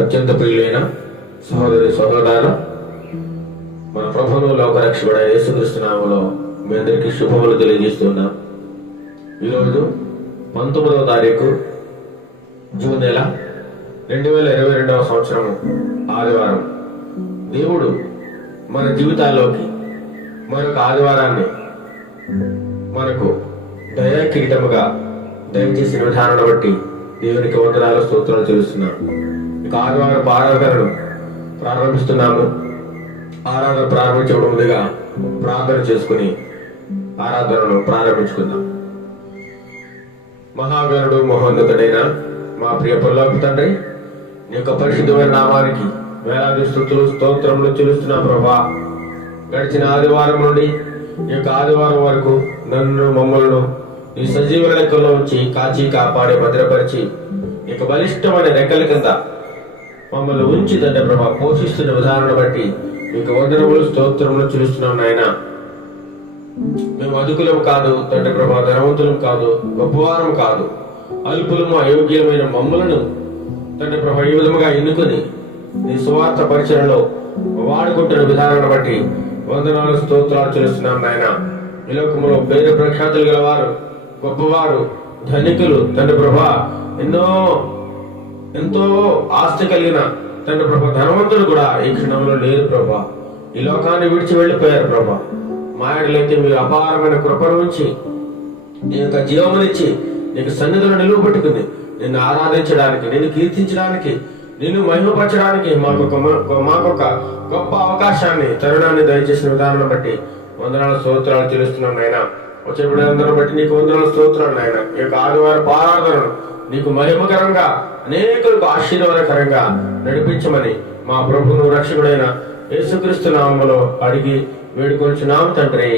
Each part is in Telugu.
అత్యంత ప్రియులైన సహోదరి సహోదరుల, మన ప్రభువును లోకరక్షకుడు యేసుక్రీస్తు నామములో మీ అందరికీ శుభములు తెలియజేస్తున్నాం. ఈరోజు 19వ తారీఖు జూన్ నెల 2022వ సంవత్సరము ఆదివారం. దేవుడు మన జీవితాల్లోకి మరొక ఆదివారాన్ని మనకు దయా కిరీటముగా దయచేసిన విధానాన్ని బట్టి దేవునికి వందనాలు స్తోత్రాలు చెల్లిస్తున్నాం. ఇక ఆదివారం ఆరాధనను ప్రారంభిస్తున్నాము. ఆరాధన ప్రారంభించే ముందుగా ప్రార్థన చేసుకుని ఆరాధనను ప్రారంభించుకుందాం. మహాగణుడు మహోన్నతుడైన మా ప్రియ పరలోక తండ్రి, నీ యొక్క పరిశుద్ధమైన నామానికి వేలాది స్తుతులు స్తోత్రములు చెల్లిస్తున్నా ప్రభా. గడిచిన ఆదివారం నుండి ఈ యొక్క ఆదివారం వరకు నన్ను మమ్మల్ని నీ సజీవ లెక్కల్లో ఉంచి కాచి కాపాడి భద్రపరిచి ఇక బలిష్టమైన రెక్కల కింద మమ్మల్ని ఉంచి తండ్రి ప్రభా పోషిస్తున్న విధానాన్ని బట్టి మీకు వందనములు స్తోత్రములు చెల్లిస్తున్నాం నాయన. మేము అధికులం కాదు తండ్రి ప్రభా, ధనవంతులం కాదు, గొప్పవారం కాదు, అల్పులము అయోగ్యమైన మమ్మలను తండ్రి ప్రభా ఈ విధముగా ఎన్నుకొని నీ సువార్త పరిచయలో వాడుకుంటున్న విధానాన్ని బట్టి వందనాలు స్తోత్రాలు చెల్లిస్తున్నాం నాయన. ఈ లోకములో పేరు ప్రఖ్యాతులు గలవారు, గొప్పవారు, ధనికులు తండ్రి ప్రభా, ఎంతో ఆస్తి కలిగిన తండ్రి ప్రభా ధనవంతులు కూడా ఈ క్షణంలో లేరు ప్రభా. ఈ లోకాన్ని విడిచి వెళ్ళిపోయారు ప్రభా. మాయడలైతే మీరు అపారమైన కృపను ఉంచి నీ యొక్క జీవమునిచ్చి నీకు సన్నిధిలో నిలువబెట్టుకుంది నిన్ను ఆరాధించడానికి, నిన్ను కీర్తించడానికి, నిన్ను మహిమపరచడానికి మాకొక గొప్ప అవకాశాన్ని, తరుణాన్ని దయచేసిన విధానాన్ని బట్టి వందనాల స్తోత్రాలు చెల్లిస్తున్నాం నాయన. వచ్చే బిడ్డలందరూ బట్టి నీకు వందనాల స్తోత్రాలు నాయన. ఈ యొక్క ఆదివారం ఆరాధనను నీకు మహిమకరంగా, అనేకులకు ఆశీర్వాదకరంగా నడిపించమని మా ప్రభువును రక్షకుడైన యేసుక్రీస్తు నామములో అడిగి వేడుకొంచున్నాము తండ్రి.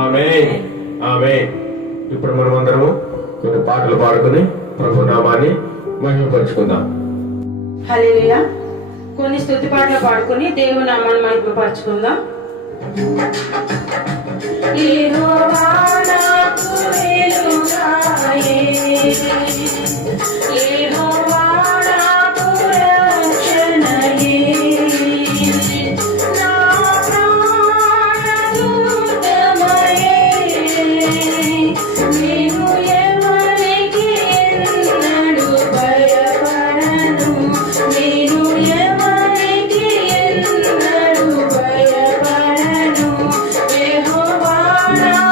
ఆమేన్, ఆమేన్. ఇప్పుడు మనమందరము కొన్ని పాటలు పాడుకుని ప్రభు నామాన్ని మహిమపరుచుకుందాం. హల్లెలూయా. కొన్ని స్తుతి పాటలు పాడుకుని దేవుని నామాన్ని మహిమపరుచుకుందాం. యెహోవా నాకు వెలుగాయే, యెహోవా నాకు రక్షణయే, నా ప్రాణదూతమయే, నేను ఎవరికి ఎన్నడూ భయపడను, నేను ఎవరికి ఎన్నడూ భయపడను. యెహోవా నా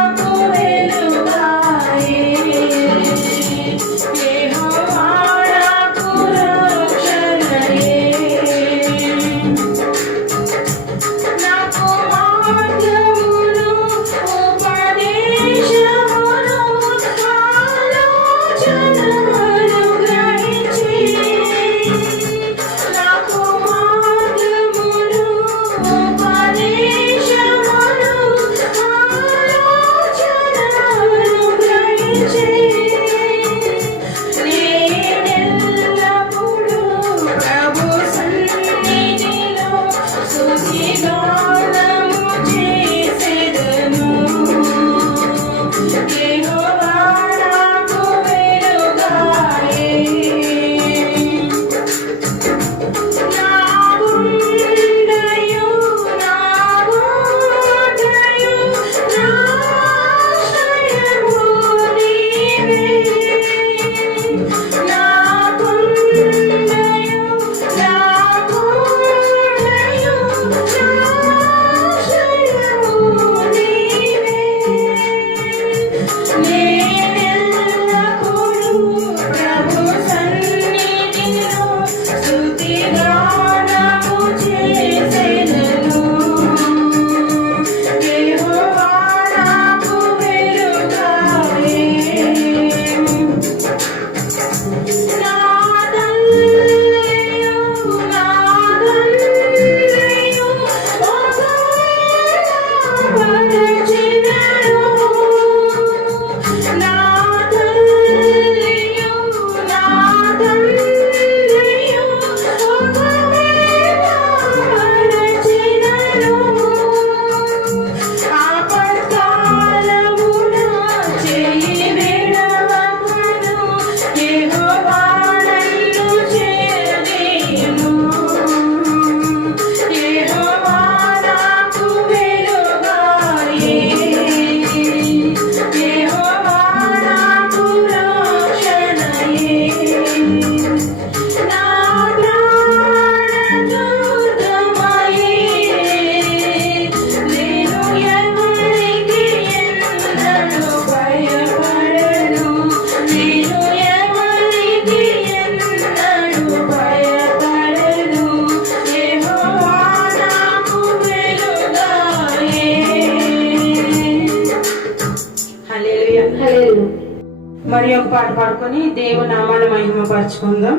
మరి ఒక పాట పాడుకొని దేవుని నామాన్ని మహిమపరచుకుందాం.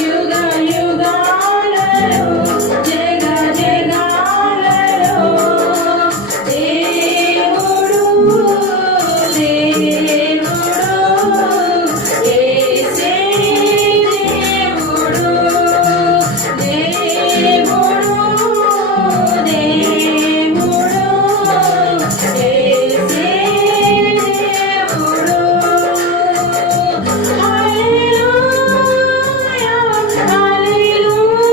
యుగ యుగాలలో జగ జగాలలో దేవుడు దేవుడు యేసే దేవుడు దేవుడు దేవుడు యేసే దేవుడు. హల్లెలూయా హల్లెలూయా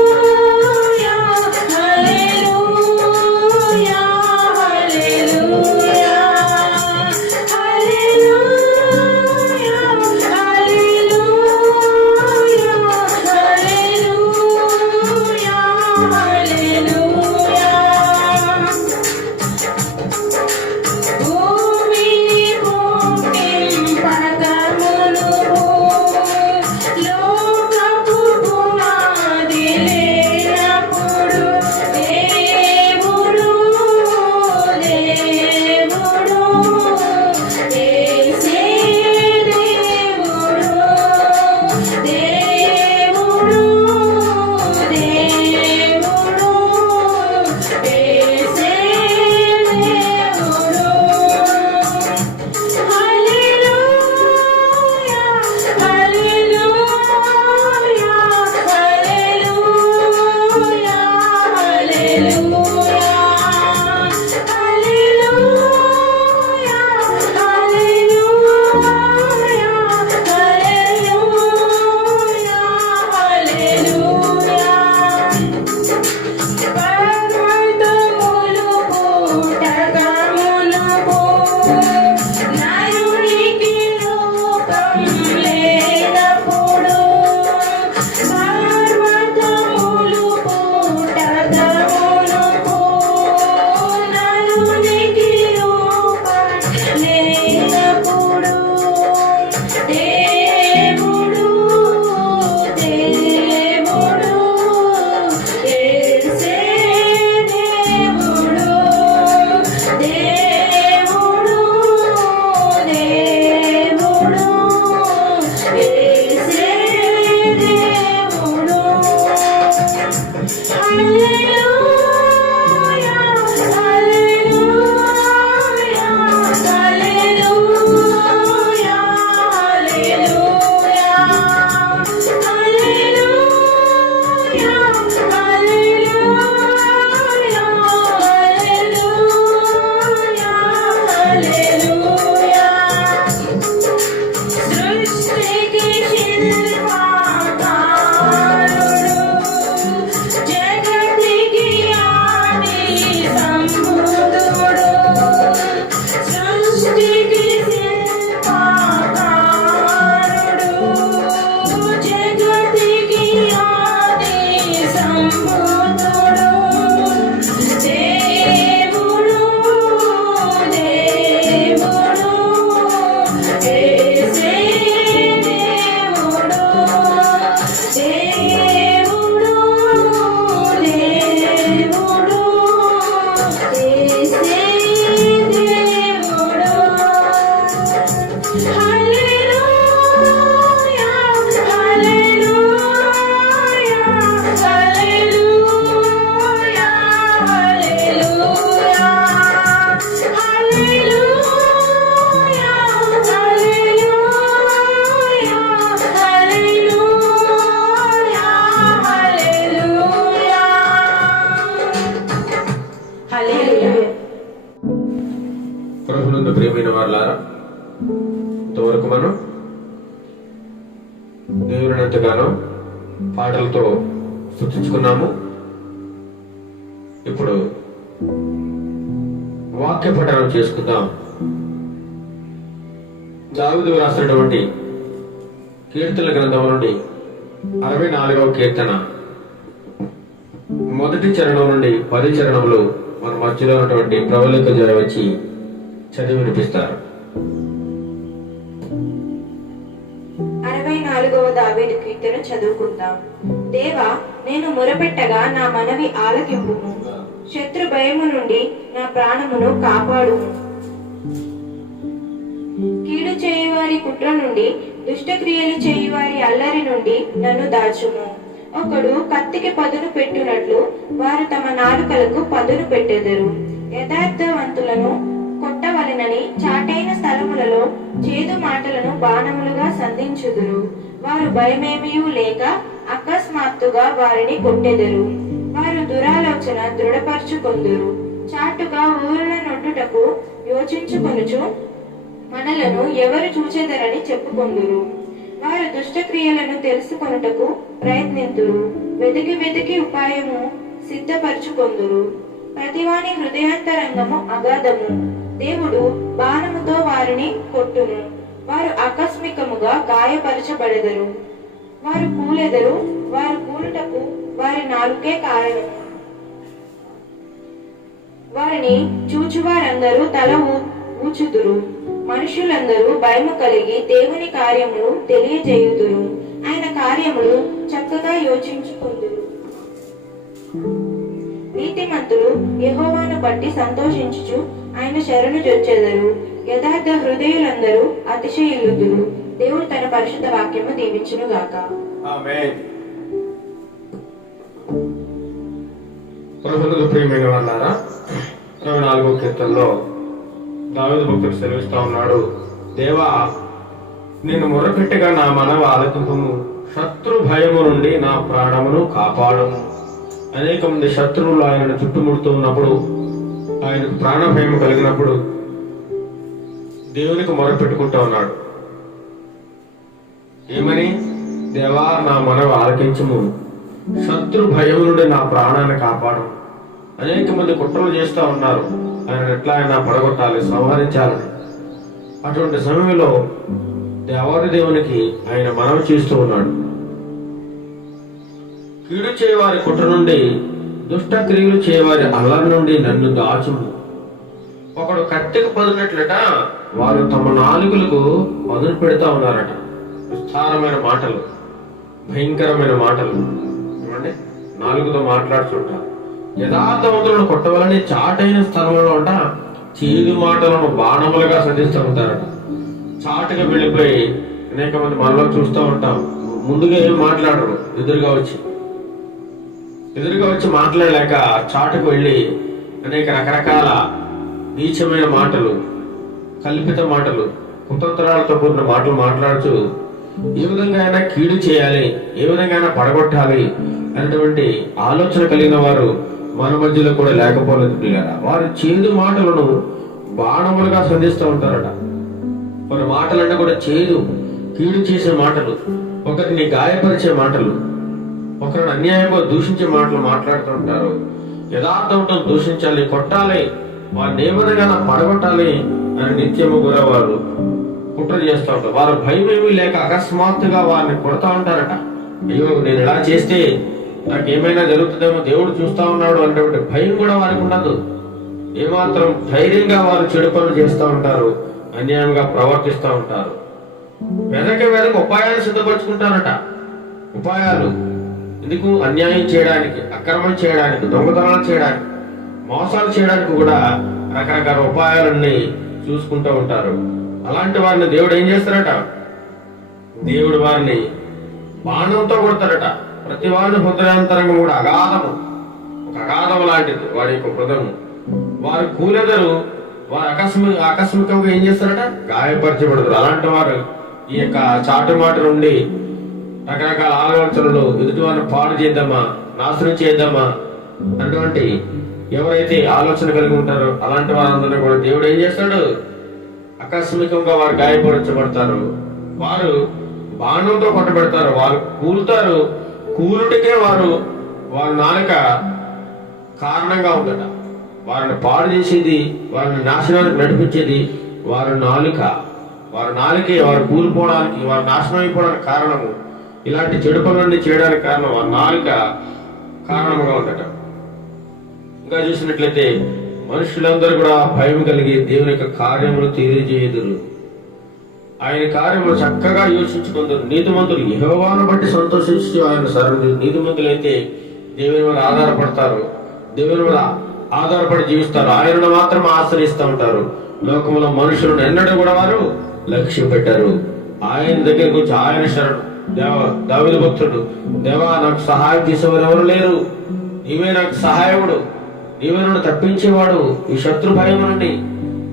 హల్లెలూయా హల్లెలూయా హల్లెలూయా హల్లెలూయా హల్లెలూయా. భూమిని పుట్టింపకమును లోకపు పునాది లేనప్పుడు దేవుడు దేవుడు యేసే దేవుడు దేవుడు దేవుడు యేసే దేవుడు. హల్లెలూయా హల్లెలూయా హల్లెలూయా హల్లెలూయా హల్లెలూయా హల్లెలూయా హల్లెలూయా హల్లెలూయా. పర్వతములు పుట్టకమునుపు నరునికి లోకం లేనప్పుడు పర్వతములు పుట్టకమునుపు నరునికి లోకం లేనప్పుడు దేవుడు దేవుడు యేసే దేవుడు దేవుడు దేవుడు యేసే దేవుడు. హల్లెలూయా హల్లెలూయా హల్లెలూయా హల్లెలూయా హల్లెలూయా హల్లెలూయా హల్లెలూయా. సృష్టికి శిల్పకారుడు జగతికి ఆది సంభూతుడు. సృష్టికి శిల్పకారుడు జగతికి ఆది సంభూతుడు. దేవుడు దేవుడు యేసే దేవుడు దేవుడు దేవుడు యేసే దేవుడు. హల్లెలూయా హల్లెలూయా హల్లెలూయా హల్లెలూయా హల్లెలూయా హల్లెలూయా హల్లెలూయా హల్లెలూయా. ప్రభునందు ప్రియమైన వాళ్ళారా, ఇంతవరకు మనం దేవుని ఎంతగానో పాటలతో స్తుతించుకున్నాము. ఇప్పుడు వాక్య పఠనం చేసుకుందాం. దావీదు రాసినటువంటి కీర్తనల గ్రంథం నుండి 64వ కీర్తన మొదటి చరణం నుండి 10 చరణములు మన మధ్యలో ఉన్నటువంటి ప్రవళిక జయ వచ్చి చదివి వినిపిస్తారు. 64వ దావీదు కీర్తన చదువుకుందాం. దేవా, నేను మొరపెట్టగా నా మనవి ఆలకింపుము. శత్రు భయము నుండి నా ప్రాణమును కాపాడుము. కీడు చేయువారి కుట్ర నుండి, దుష్టక్రియలు చేయువారి అల్లరి నుండి నన్ను దాచుము. ఒకడు కత్తికి పదును పెట్టునట్లు వారు తమ నాలుకలకు పదును పెట్టెదరు. యథార్థవంతులను కొట్టవలెనని చాటైన స్థలములలో చేదు మాటలను బాణములుగా సంధించుదురు. వారు భయమేమియూ లేక అకస్మాత్తుగా వారిని కొట్టెదరు. వారు దురాలోచన దృఢపరచుకొందురు. చాటుగా ఊరుల నొట్టుటకు యోచించుకొనుచు మనలను ఎవరు చూచెదరని చెప్పుకొందురు. వారు దుష్టక్రియలను తెలుసుకొనుటకు ప్రయత్నింతురు. వెతికి వెతికి ఉపాయము సిద్ధపరచుకొందురు. ప్రతివాని హృదయాంతరంగము అగాధము. దేవుడు బాణముతో వారిని కొట్టును. వారు ఆకస్మికముగా గాయపరచబడెదరు. వారు కూలెదరు. వారు కూలుటకు వారి నాలుకే కారణము. వారిని చూచువారందరూ తల ఊచుదురు. మనుషులందరూ భయము కలిగి దేవుని కార్యములు తెలియజేయుదురు. ఆయన కార్యములు చక్కగా యోచించుకుందురు. నీతిమంతులు యెహోవాను బట్టి సంతోషించుచు ఆయన శరణు జొచ్చెదరు. యథార్థ హృదయులందరూ అతిశయిల్లుదురు. దేవుడు తన పరిశుద్ధ వాక్యము దీవించును గాక. ఆమేన్. ప్రభువుకు ప్రియమైన వాళ్ళారా, 24వ కీర్తనలో దావీదు భక్తుడు సెలవిస్తా ఉన్నాడు, దేవా నిన్ను మొరపెట్టగా నా మనవి ఆలకింపుము, శత్రు భయము నుండి నా ప్రాణమును కాపాడము. అనేక మంది శత్రువులు ఆయనను చుట్టుముడుతూ ఉన్నప్పుడు, ఆయనకు ప్రాణ భయం కలిగినప్పుడు దేవునికి మొరపెట్టుకుంటూ ఉన్నాడు. ఏమని? దేవా నా మనవి ఆలకించుము, శత్రు భయం నుండి నా ప్రాణాన్ని కాపాడము. అనేక మంది కుట్రలు చేస్తూ ఉన్నారు, ఆయన ఎట్లా అయినా పడగొట్టాలి, సంహరించాలని. అటువంటి సమయంలో దేవాది దేవునికి ఆయన మనవి చేస్తూ ఉన్నాడు. కీడు చేయవారి కుట్ర నుండి, దుష్ట క్రియలు చేయవారి అల్లరి నుండి నన్ను దాచుము. ఒకడు కత్తికి పదునట్లట వారు తమ నాలుకలకు పదును పెడతా ఉన్నారట. విస్తారమైన మాటలు, భయంకరమైన మాటలు, ఏమండి, నాలుగుతో మాట్లాడుతుంటారు. యథార్థవంతులను కొట్టవాలని చాటైన స్థలంలో అంట చేదు మాటలను బాణములుగా సంధిస్తూ ఉంటారట. చాటుగా వెళ్ళిపోయి అనేక మంది మనలో చూస్తూ ఉంటాం. ముందుగా ఏం మాట్లాడరు, ఎదురుగా వచ్చి మాట్లాడలేక చాటుకు వెళ్ళి అనేక రకరకాల నీచమైన మాటలు, కల్పిత మాటలు, కుతంత్రాలతో కూడిన మాటలు మాట్లాడుతూ ఏ విధంగా అయినా కీడు చేయాలి, ఏ విధంగా అయినా పడగొట్టాలి అనేటువంటి ఆలోచన కలిగిన వారు మన మధ్యలో కూడా లేకపోలేదు పిల్లరా. వారు చేదు మాటలను బాణములుగా సంధిస్తూ ఉంటారట. వారి మాటలన్నీ కూడా చేదు, కీడు చేసే మాటలు, ఒకరిని గాయపరిచే మాటలు, ఒకరిని అన్యాయంగా దూషించే మాటలు మాట్లాడుతూ ఉంటారు. యథార్థవంతం దూషించాలి, కొట్టాలి, వారిని ఏ విధంగా పడగొట్టాలి అని నిత్యము కూడా వారు కుట్ర చేస్తూ ఉంటారు. వారు భయం ఏమీ లేక అకస్మాత్తుగా వారిని కొడతా ఉంటారట. అయ్యో నేను ఇలా చేస్తే నాకు ఏమైనా జరుగుతుందేమో, దేవుడు చూస్తా ఉన్నాడు అనేటువంటి భయం కూడా వారికి ఉండదు. ఏమాత్రం ధైర్యంగా వారు చెడు పనులు చేస్తూ ఉంటారు, అన్యాయంగా ప్రవర్తిస్తూ ఉంటారు. వెనక ఉపాయాలు సిద్ధపరచుకుంటారట. ఉపాయాలు ఎందుకు? అన్యాయం చేయడానికి, అక్రమం చేయడానికి, దొంగతనాలు చేయడానికి, మోసాలు చేయడానికి కూడా రకరకాల ఉపాయాలన్నీ చూసుకుంటూ ఉంటారు. అలాంటి వారిని దేవుడు ఏం చేస్తారట? దేవుడు వారిని బాణంతో కొడతారట. ప్రతి వారిని హృదయాంతరంగం కూడా అగాధము, ఒక అగాధం లాంటిది వారి యొక్క హృదయము. వారు కూలెదరు, వారు ఆకస్మికంగా ఏం చేస్తారట? గాయపరచబడతారు. అలాంటి వారు ఈ యొక్క చాటు మాట నుండి రకరకాల ఆలోచనలు, ఎదుటి వారిని పాడు చేద్దామా, నాశనం చేద్దామా అటువంటి ఎవరైతే ఆలోచన కలిగి ఉంటారో అలాంటి వారందరూ కూడా దేవుడు ఏం చేస్తాడు? ఆకస్మికంగా వారు గాయపరచబడతారు. వారు బాణంతో కొట్టబెడతారు. వారు కూలుతారు. కూలుటికే వారి నాలుక కారణంగా ఉందట. వారిని పాడు చేసేది, వారిని నాశనానికి నడిపించేది వారి నాలుక. వారి నాలుకే వారు కూలిపోవడానికి, వారు నాశనం అయిపోవడానికి కారణము. ఇలాంటి చెడు పనులన్నీ చేయడానికి కారణం వారి నాలుక కారణంగా ఉందట. ఇంకా చూసినట్లయితే మనుషులందరూ కూడా భయం కలిగి దేవుని యొక్క కార్యములు తెలియజేయుదురు. ఆయన కార్యములు చక్కగా యోచించుకుందరు. నీతిమంతులు యెహోవాను బట్టి సంతోషించి ఆయన శరణు. నీతిమంతులైతే దేవుని మీద ఆధారపడతారు, దేవుని మీద ఆధారపడి జీవిస్తారు. ఆయనను మాత్రం ఆశ్రయిస్తూ ఉంటారు. లోకంలో మనుషులను ఎన్నడూ కూడా వారు లక్ష్య పెట్టారు. ఆయన దగ్గరికి వచ్చి ఆయన శరణు. దావీదు భక్తుడు, దేవా నాకు సహాయం చేసేవారు ఎవరు లేరు, నీవే నాకు సహాయకుడు, నీవే నన్ను తప్పించేవాడు, ఈ శత్రు భయం నుండి,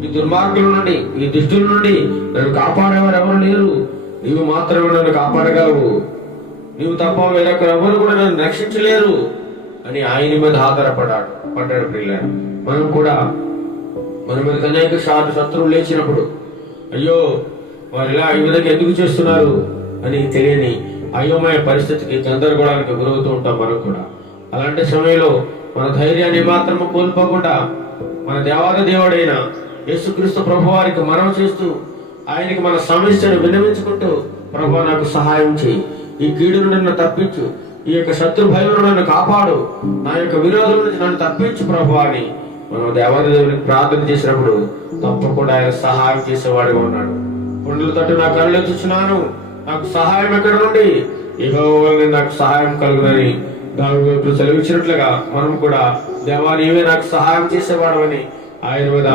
ఈ దుర్మార్గుల నుండి, ఈ దుష్టుల నుండి నన్ను కాపాడేవారు ఎవరు లేరు, నీవు మాత్రమే నన్ను కాపాడగలవు, నీవు తప్ప వేరొకరు ఎవరు కూడా నన్ను రక్షించలేరు అని ఆయన మీద పడ్డాడు ప్రియులారా. మనం కూడా మన మీద అనేక శత్రువులు లేచినప్పుడు, అయ్యో వారు ఇలా ఈ విధంగా ఎందుకు చేస్తున్నారు అని తెలియని అయోమయ పరిస్థితికి, గందరగోళానికి గురవుతూ ఉంటాం మనం కూడా. అలాంటి సమయంలో మన ధైర్యాన్ని మాత్రము కోల్పోకుండా మన దేవాది దేవుడైన యేసుక్రీస్తు ప్రభు వారికి మనవి చేస్తూ, ఆయనకి మన సమస్యను విన్నవించుకుంటూ, ప్రభు నాకు సహాయం చేయి, ఈ కీడు నుండి నన్ను తప్పించు, ఈ యొక్క శత్రు భయం నన్ను కాపాడు, నా యొక్క విరోధం నుంచి నన్ను తప్పించు ప్రభు అని మనం దేవాది దేవునికి ప్రార్థన చేసినప్పుడు తప్పకుండా ఆయన సహాయం చేసేవాడిగా ఉన్నాడు. కొండల తట్టు నా కళ్ళు చూస్తున్నాను, నాకు సహాయం ఎక్కడ నుండి, యెహోవా వలన నాకు సహాయం కలుగునని దావీదు సెలవిచ్చినట్లుగా మనం కూడా దేవా నీవే నాకు సహాయం చేసేవాడు అని ఆయన మీద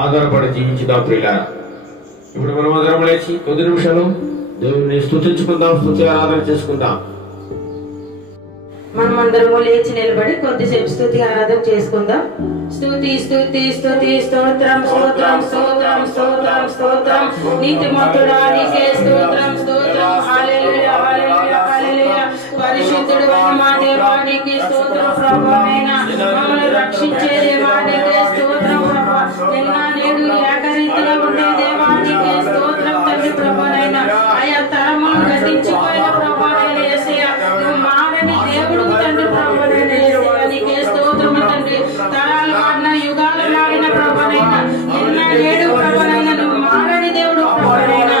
ఆధారపడి జీవించుదాం ప్రియులారా. ఇప్పుడు మనం అందరం లేచి కొద్ది నిమిషాలు దేవుని స్తుతించుకుందాం, స్తుతి ఆరాధన చేసుకుందాం. మనం అందరము లేచి నిలబడి కొద్దిసేపు స్తుతి ఆరాధన చేసుకుందాం. స్తుతి స్తుతి స్తుతి స్తోత్రం స్తోత్రం స్తోత్రం స్తోత్రం స్తోత్రం నీతిమంతుడా నీకే స్తోత్రం స్తోత్రం హల్లెలూయా హల్లెలూయా హల్లెలూయా. పరిశుద్ధుడు మా దేవానికి స్తోత్రం ప్రభువైన మమ్మల్ని రక్షించే దేవానికి స్తోత్రం ప్రభు. నిన్న నేడు ఏకరీతిగా ఉండే దేవానికి స్తోత్రం తండ్రి ప్రభువైన. ఆయా తరములు గతించిపోయిన ప్రభువైన యేసయ్యా, నువ్వు మారని దేవుడు తండ్రి ప్రభువైన యేసయ్యా, నీకే స్తోత్రం తండ్రి. తరాలు మారిన యుగాలు మారిన ప్రభువైన, నిన్న నేడు ప్రభువైన నువ్వు మారని దేవుడు ప్రభువైన,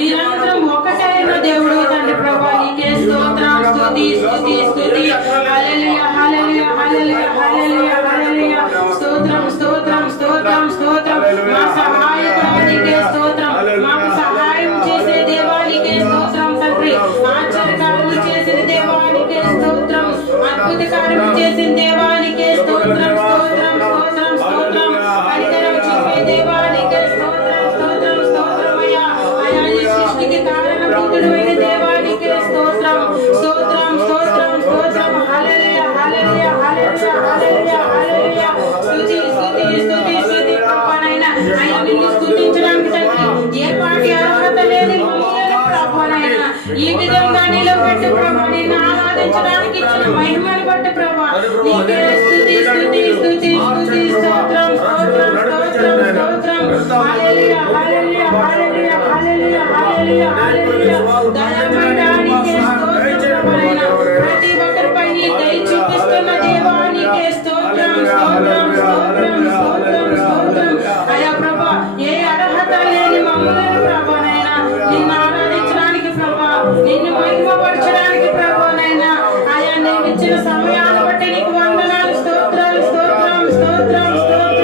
నిరంతరం ఒకటైన దేవుడు తండ్రి ప్రభు. నీకే స్తోత్రం స్తుతి స్తుతి స్తుతి హల్లెలూయా హల్లెలూయా హల్లెలూయా హల్లెలూయా హల్లెలూయా. స్తోత్రం స్తోత్రం స్తోత్రం స్తోత్రం. మా సహాయకుడికే స్తోత్రం, మాకు సహాయం చేసే దేవానికే స్తోత్రం తండ్రి. ఆశ్చర్యకార్యము చేసిన దేవానికే స్తోత్రం, అద్భుత కార్యము చేసిన దేవానికే స్తోత్రం స్తోత్రం స్తోత్రం స్తోత్రం. పరికరం చెప్పే దేవానికే స్తోత్రం స్తోత్రం స్తోత్రం. అయ్యా అయా ఈ సృష్టికి కారణభూతుడు అయిన దేవానికే స్తోత్రం స్తోత్రం స్తోత్రం స్తోత్రం. హల్లెలూయా హల్లెలూయా హల్లెలూయా హల్లెలూయా హల్లెలూయా. స్తుతి స్తుతి స్తుతి స్తుతి ప్రభువైన. ఆయన నిన్ను స్తుతించడానికి తండ్రి ఏ పాటి అర్హత లేని మమ్మల్ని ప్రభువైన ఈ విధంగా నిలబెట్టు ప్రభు. నిన్ను ఆరాధించడానికి ఇచ్చిన మహిమను బట్టి ప్రభు నీకే స్తుతి స్తుతి స్తుతి స్తుతి స్తోత్రం స్తోత్రం స్తోత్రం స్తోత్రం. హల్లెలూయా హల్లెలూయా హల్లెలూయా హల్లెలూయా హల్లెలూయా హల్లెలూయా. దయమయడానికి స్తోత్రం ప్రభువైన. ప్రతి ఒక్కరిపై నీ దయ చూపిస్తున్న దేవానికే స్తోత్రం స్తోత్రం స్తోత్రం స్తోత్రం స్తోత్రం. అయా ప్రభు ఏ అర్హత లేని మమ్మల్ని ప్రభువైనా నిన్ను ఆరాధించడానికి ప్రభు, నిన్ను మహిమపరచడానికి ప్రభువైనా ఆయా నేను ఇచ్చిన సమయాన్ని బట్టి నీకు వందనాలు స్తోత్రాలు స్తోత్రం స్తోత్రం స్తోత్రం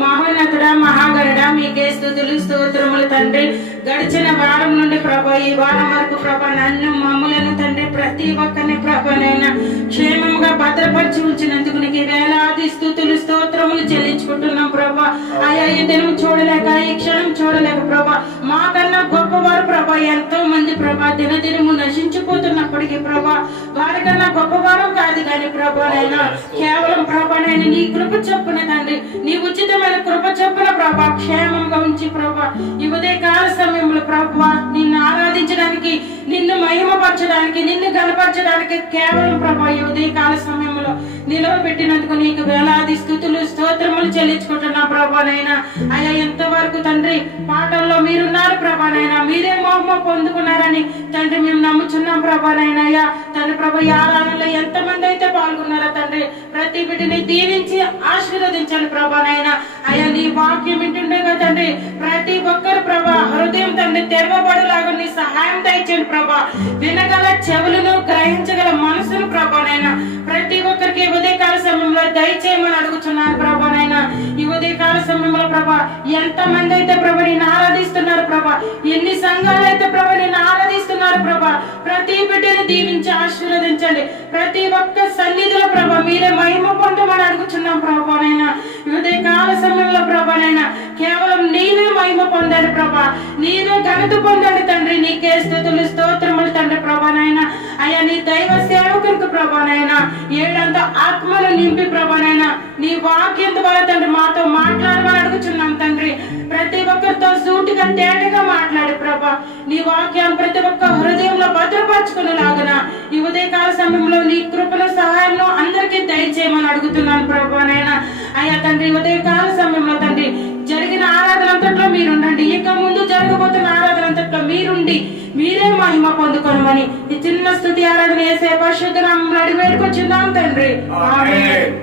మహోన్నతుడా, మహాగణుడా, మీకే స్తుతులు స్తోత్రములు తండ్రి. గడిచిన వారం నుండి ప్రభా ఈ వారం వరకు ప్రభా నన్ను మమ్ములను తండ్రి ప్రతి ఒక్కరిని ప్రభానైనా క్షేమంగా భద్రపరిచి ఉంచినందుకు నీకు వేలాది స్తుతులు స్తోత్రములు చెల్లించుకుంటున్నాం ప్రభా. అయ్యా ఈ దినం చూడలేక ఈ క్షణం చూడలేక ప్రభా మాకన్నా గొప్పవారు ప్రభా ఎంతో మంది ప్రభా దినదినము నశించిపోతున్నప్పటికీ ప్రభా వారికన్నా గొప్పవారం కాదు కానీ ప్రభానైనా కేవలం ప్రభానైనా నీ కృప చొప్పున తండ్రి నీ ఉచితమైన కృప చొప్పున ప్రభా క్షేమంగా ఉంచి ప్రభా ఈ ఉదయకాల సమయంలో ప్రభా నిన్ను ఆరాధించడానికి, నిన్ను మహిమపరచడానికి, నిన్ను గణపరచడానికి కేవలం ప్రభా ఈ ఉదయకాల సమయంలో నిలవబెట్టినందుకు నీకు వేలాది స్తుతులు స్తోత్రములు చెల్లించుకుంటున్నా ప్రభానైనా. అయ్యా ఎంతవరకు తండ్రి పాటల్లో మీరున్నారు ప్రభానైనా, మీరే మహిమ పొందుకున్నారని తండ్రి మేము నమ్ముచున్నాం ప్రభానైనా. అయ్యా తండ్రి ప్రభా ఈ ఆరాధనలో ఎంతమంది అయితే పాల్గొన్నారో తండ్రి ప్రతి బిడ్డని దీవించి ఆశీర్వదించాలి ప్రభానైనా. అయ్యా నీ వాక్యం వింటుండగా తండ్రి ప్రతి ఒక్కరు ప్రభా హృదయం తండ్రి తెరవబడలాగా నీ సహాయం దయచేయండి ప్రభా. వినగల చెవులను, గ్రహించగల మనసును ప్రభానైనా ప్రతి ఒక్కరికి ఉదయకాల సమయంలో దయచేయమని అడుగుతున్నాను ప్రభానైనా. ఈ ఉదయకాల సమయంలో ప్రభా ఎంత మంది అయితే ప్రభా నిన్ను ఆరాధిస్తున్నారు ప్రభా, ఎన్ని సంఘాలు అయితే ప్రభా నిన్ను ఆరాధిస్తున్నారు ప్రభా, ప్రతి బిడ్డను దీవించి ఆశీర్వదించండి. ప్రతి ఒక్క సన్నిధిలో ప్రభా మీరే మహిమ పొందమని అడుగుతున్నాం ప్రభానైనా. ఈ ఉదయకాల సమయంలో ప్రభానైనా కేవలం నీవే మహిమ పొందండి ప్రభా, నీవే ఘనత పొందండి తండ్రి. నీకే స్తుతులు స్తోత్రములు తండ్రి ప్రభానైనా. అయ్యా నీ దైవ సేవకులకు ప్రభానైనా ఏళ్ళంతా ఆత్మను నింపి ప్రభానైనా నీ వాక్యం ద్వారా తండ్రి మాతో మాట్లాడమని అడుగుచున్నాం తండ్రి. ప్రతి ఒక్కరితో సూటిగా తేటగా మాట్లాడి ప్రభా నీ వాక్యాన్ని ప్రతి ఒక్క హృదయంలో భద్రపరచుకునేలాగన ఈ ఉదయకాల సమయంలో నీ కృపను సహాయంలో అందరికీ దయచేయమని అడుగుతున్నాను ప్రభానైనా. అయ్యా తండ్రి ఉదయకాల సమయంలో తండ్రి జరిగిన ఆరాధన అంతట్లో మీరుండండి, ఇక ముందు జరగబోతున్న ఆరాధన అంతట్లో మీరుండి మీరే మహిమ పొందుకోనమని ఈ చిన్న స్తుతి ఆరాధన చేసే పరిశుద్ధ నామములో అడిగి వేడుకొచ్చున్నాం తండ్రి. ఆమేన్.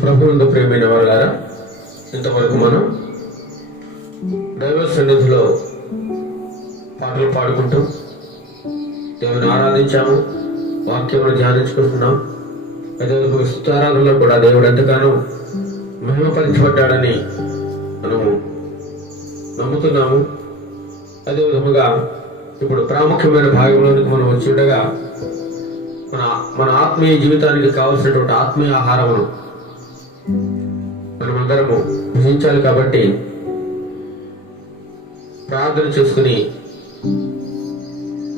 ప్రభువునందు ప్రియమైన వారులారా, ఇంతవరకు మనం దైవ సన్నిధిలో పాటలు పాడుకుంటూ దేవుని ఆరాధించాము, వాక్యమును ధ్యానించుకుంటున్నాం. అదే స్తుతారాధనలో కూడా దేవుడు ఎంతగానో మహిమపరచబడ్డాడని మనము నమ్ముతున్నాము. అదే విధముగా ఇప్పుడు ప్రాముఖ్యమైన భాగంలోనికి మనం వచ్చి ఉండగా మన ఆత్మీయ జీవితానికి కావలసినటువంటి ఆత్మీయ ఆహారమును మనమందరము భుజించాలి. కాబట్టి ప్రార్థన చేసుకుని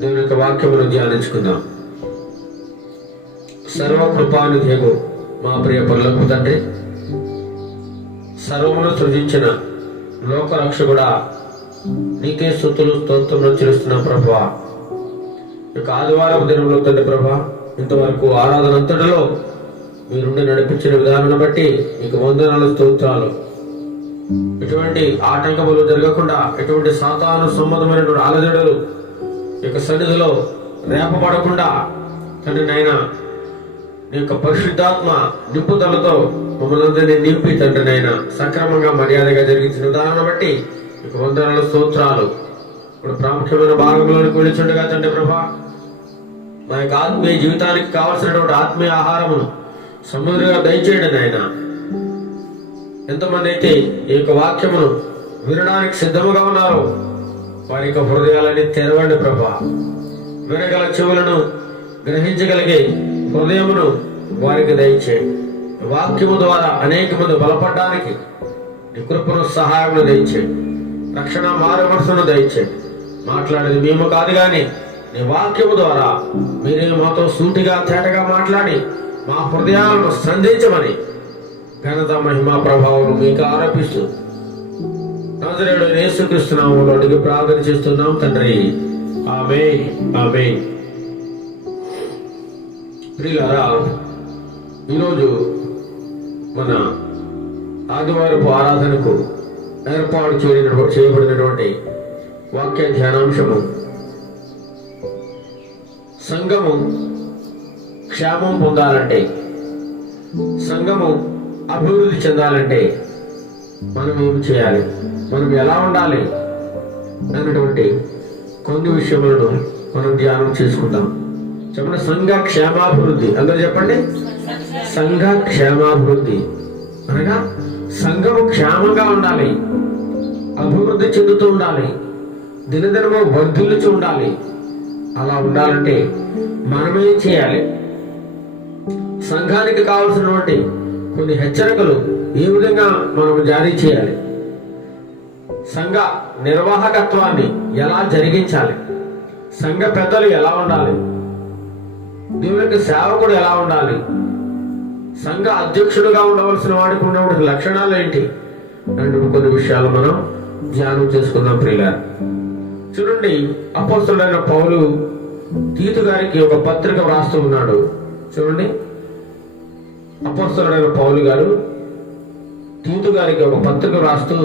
దేవుని యొక్క వాక్యమును ధ్యానించుకుందాం. సర్వకృపానిధియగు మా ప్రియ పరలోకపు తండ్రి, సర్వమును సృజించిన లోకరక్షకుడా, నీకే స్తుతులు స్తోత్రములు చెల్లిస్తున్నాం ప్రభువా. ఇక ఆదివారం దినంలో తండ్రి ప్రభా ఇంతవరకు ఆరాధన అంతటిలో మీరుండి నడిపించిన విధానాన్ని బట్టి మీకు వందనాలు, స్తోత్రాలు. ఎటువంటి ఆటంకములు జరగకుండా, ఎటువంటి సాతాను సంబంధమైనటువంటి ఆలజడులు ఇక సన్నిధిలో రేపబడకుండా తండ్రి నైనా నీ యొక్క పరిశుద్ధాత్మ నింపుదలతో మమ్మల్ని అందరినీ నింపి తండ్రి నైనా సక్రమంగా మర్యాదగా జరిగించిన విధానాన్ని బట్టి మీకు వందనాలు, స్తోత్రాలు. ఇప్పుడు ప్రాముఖ్యమైన భాగంలోనికి వెళ్ళిచుండగా తండ్రి ప్రభా మా యొక్క ఆత్మీయ జీవితానికి కావలసినటువంటి ఆత్మీయ ఆహారమును సమృద్ధిగా దయచేయండి నాయన. ఎంతమంది అయితే ఈ యొక్క వాక్యమును వినడానికి సిద్ధముగా ఉన్నారో వారి యొక్క హృదయాలని తెరవండి ప్రభా. వినగల చెవులను, గ్రహించగలిగే హృదయమును వారికి దయచేయండి. వాక్యము ద్వారా అనేక మంది బలపడడానికి నీ కృపను, సహాయమును దయచేయండి. రక్షణ మార్గదర్శనను దయచేయండి. మాట్లాడేది మేము కాదు కానీ నీ వాక్యము ద్వారా మీరే మాతో సూటిగా తేటగా మాట్లాడి మా హృదయాలను సంధించమని ఘనత, మహిమ, ప్రభావం మీకు ఆరోపిస్తూ నజరేయుడు యేసుక్రీస్తు నామములో అడిగి ప్రార్థన చేస్తున్నాం తండ్రి. ఆమేన్, ఆమేన్. ప్రియులారా, ఈరోజు మన ఆదివారపు ఆరాధనకు ఏర్పాటు చేయబడినటువంటి వాక్య ధ్యానాంశము సంఘము క్షేమం పొందాలంటే, సంఘము అభివృద్ధి చెందాలంటే మనం ఏం చేయాలి, మనం ఎలా ఉండాలి అన్నటువంటి కొన్ని విషయములను మనం ధ్యానం చేసుకుందాం. చెప్పండి, సంఘ క్షేమాభివృద్ధి. అందరూ చెప్పండి, సంఘ క్షేమాభివృద్ధి. అనగా సంఘము క్షేమంగా ఉండాలి, అభివృద్ధి చెందుతూ ఉండాలి, దినదినము వర్ధిల్లుచూ ఉండాలి. అలా ఉండాలంటే మనమేం చేయాలి? సంఘానికి కావలసినటువంటి కొన్ని హెచ్చరికలు ఏ విధంగా మనం జారీ చేయాలి? సంఘ నిర్వాహకత్వాన్ని ఎలా జరిగించాలి? సంఘ పెద్దలు ఎలా ఉండాలి? దేవునికి సేవకుడు ఎలా ఉండాలి? సంఘ అధ్యక్షుడుగా ఉండవలసిన వాడికి ఉన్నటువంటి లక్షణాలు ఏంటి? అంటే కొన్ని విషయాలు మనం ధ్యానం చేసుకుందాం ప్రియులారా. చూడండి, అపోస్తలుడైన పౌలు తీతు గారికి ఒక పత్రిక వ్రాస్తూ ఉన్నాడు. చూడండి, అపోస్తలుడైన పౌలు గారు తీతు గారికి ఒక పత్రిక వ్రాస్తూ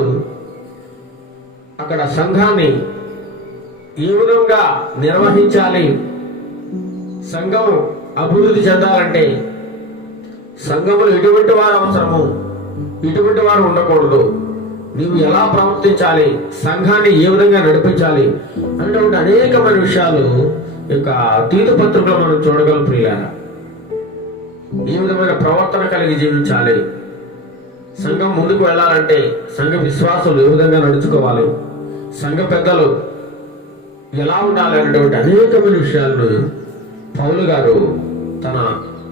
అక్కడ సంఘాన్ని ఏ విధంగా నిర్వహించాలి, సంఘం అభివృద్ధి చెందాలంటే సంఘములు ఎటువంటి వారు అవసరము, ఇటువంటి వారు ఉండకూడదు, నీవు ఎలా ప్రవర్తించాలి, సంఘాన్ని ఏ విధంగా నడిపించాలి అనేటువంటి అనేకమైన విషయాలు యొక్క తీతు పత్రికలో మనం చూడగలం ప్రియులారా. ఏ విధమైన ప్రవర్తన కలిగి జీవించాలి, సంఘం ముందుకు వెళ్ళాలంటే సంఘ విశ్వాసులు ఏ విధంగా నడుచుకోవాలి, సంఘ పెద్దలు ఎలా ఉండాలి అనేటువంటి అనేకమైన విషయాలను పౌలు గారు తన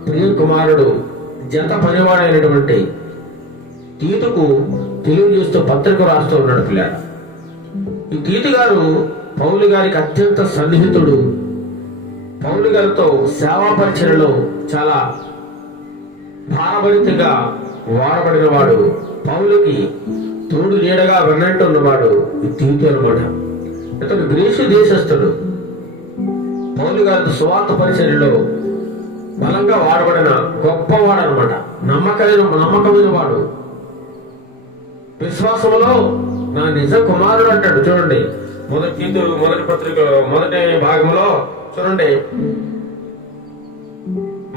ప్రియ కుమారుడు జత పనివాడైనటువంటి తీతుకు తెలియజేస్తూ పత్రిక రాస్తూ ఉన్నాడు పిల్లాడు. ఈ తీతు గారు పౌలు గారికి అత్యంత సన్నిహితుడు. పౌలు గారితో సేవా పరిచర్యలో చాలా భారభరితంగా వాడబడిన వాడు, పౌలుకి తోడు నీడగా వెన్నంటూ ఉన్నవాడు ఈ తీతు అన్నమాట. ఇతను గ్రీసు దేశస్థుడు. పౌలు గారి సువార్త పరిచర్యలో బలంగా వాడబడిన గొప్పవాడు అనమాట. నమ్మకమైన వాడు. విశ్వాసములో నా నిజ కుమారుడు అంటాడు. చూడండి, మొదటి పత్రిక మొదటి భాగంలో చూడండి,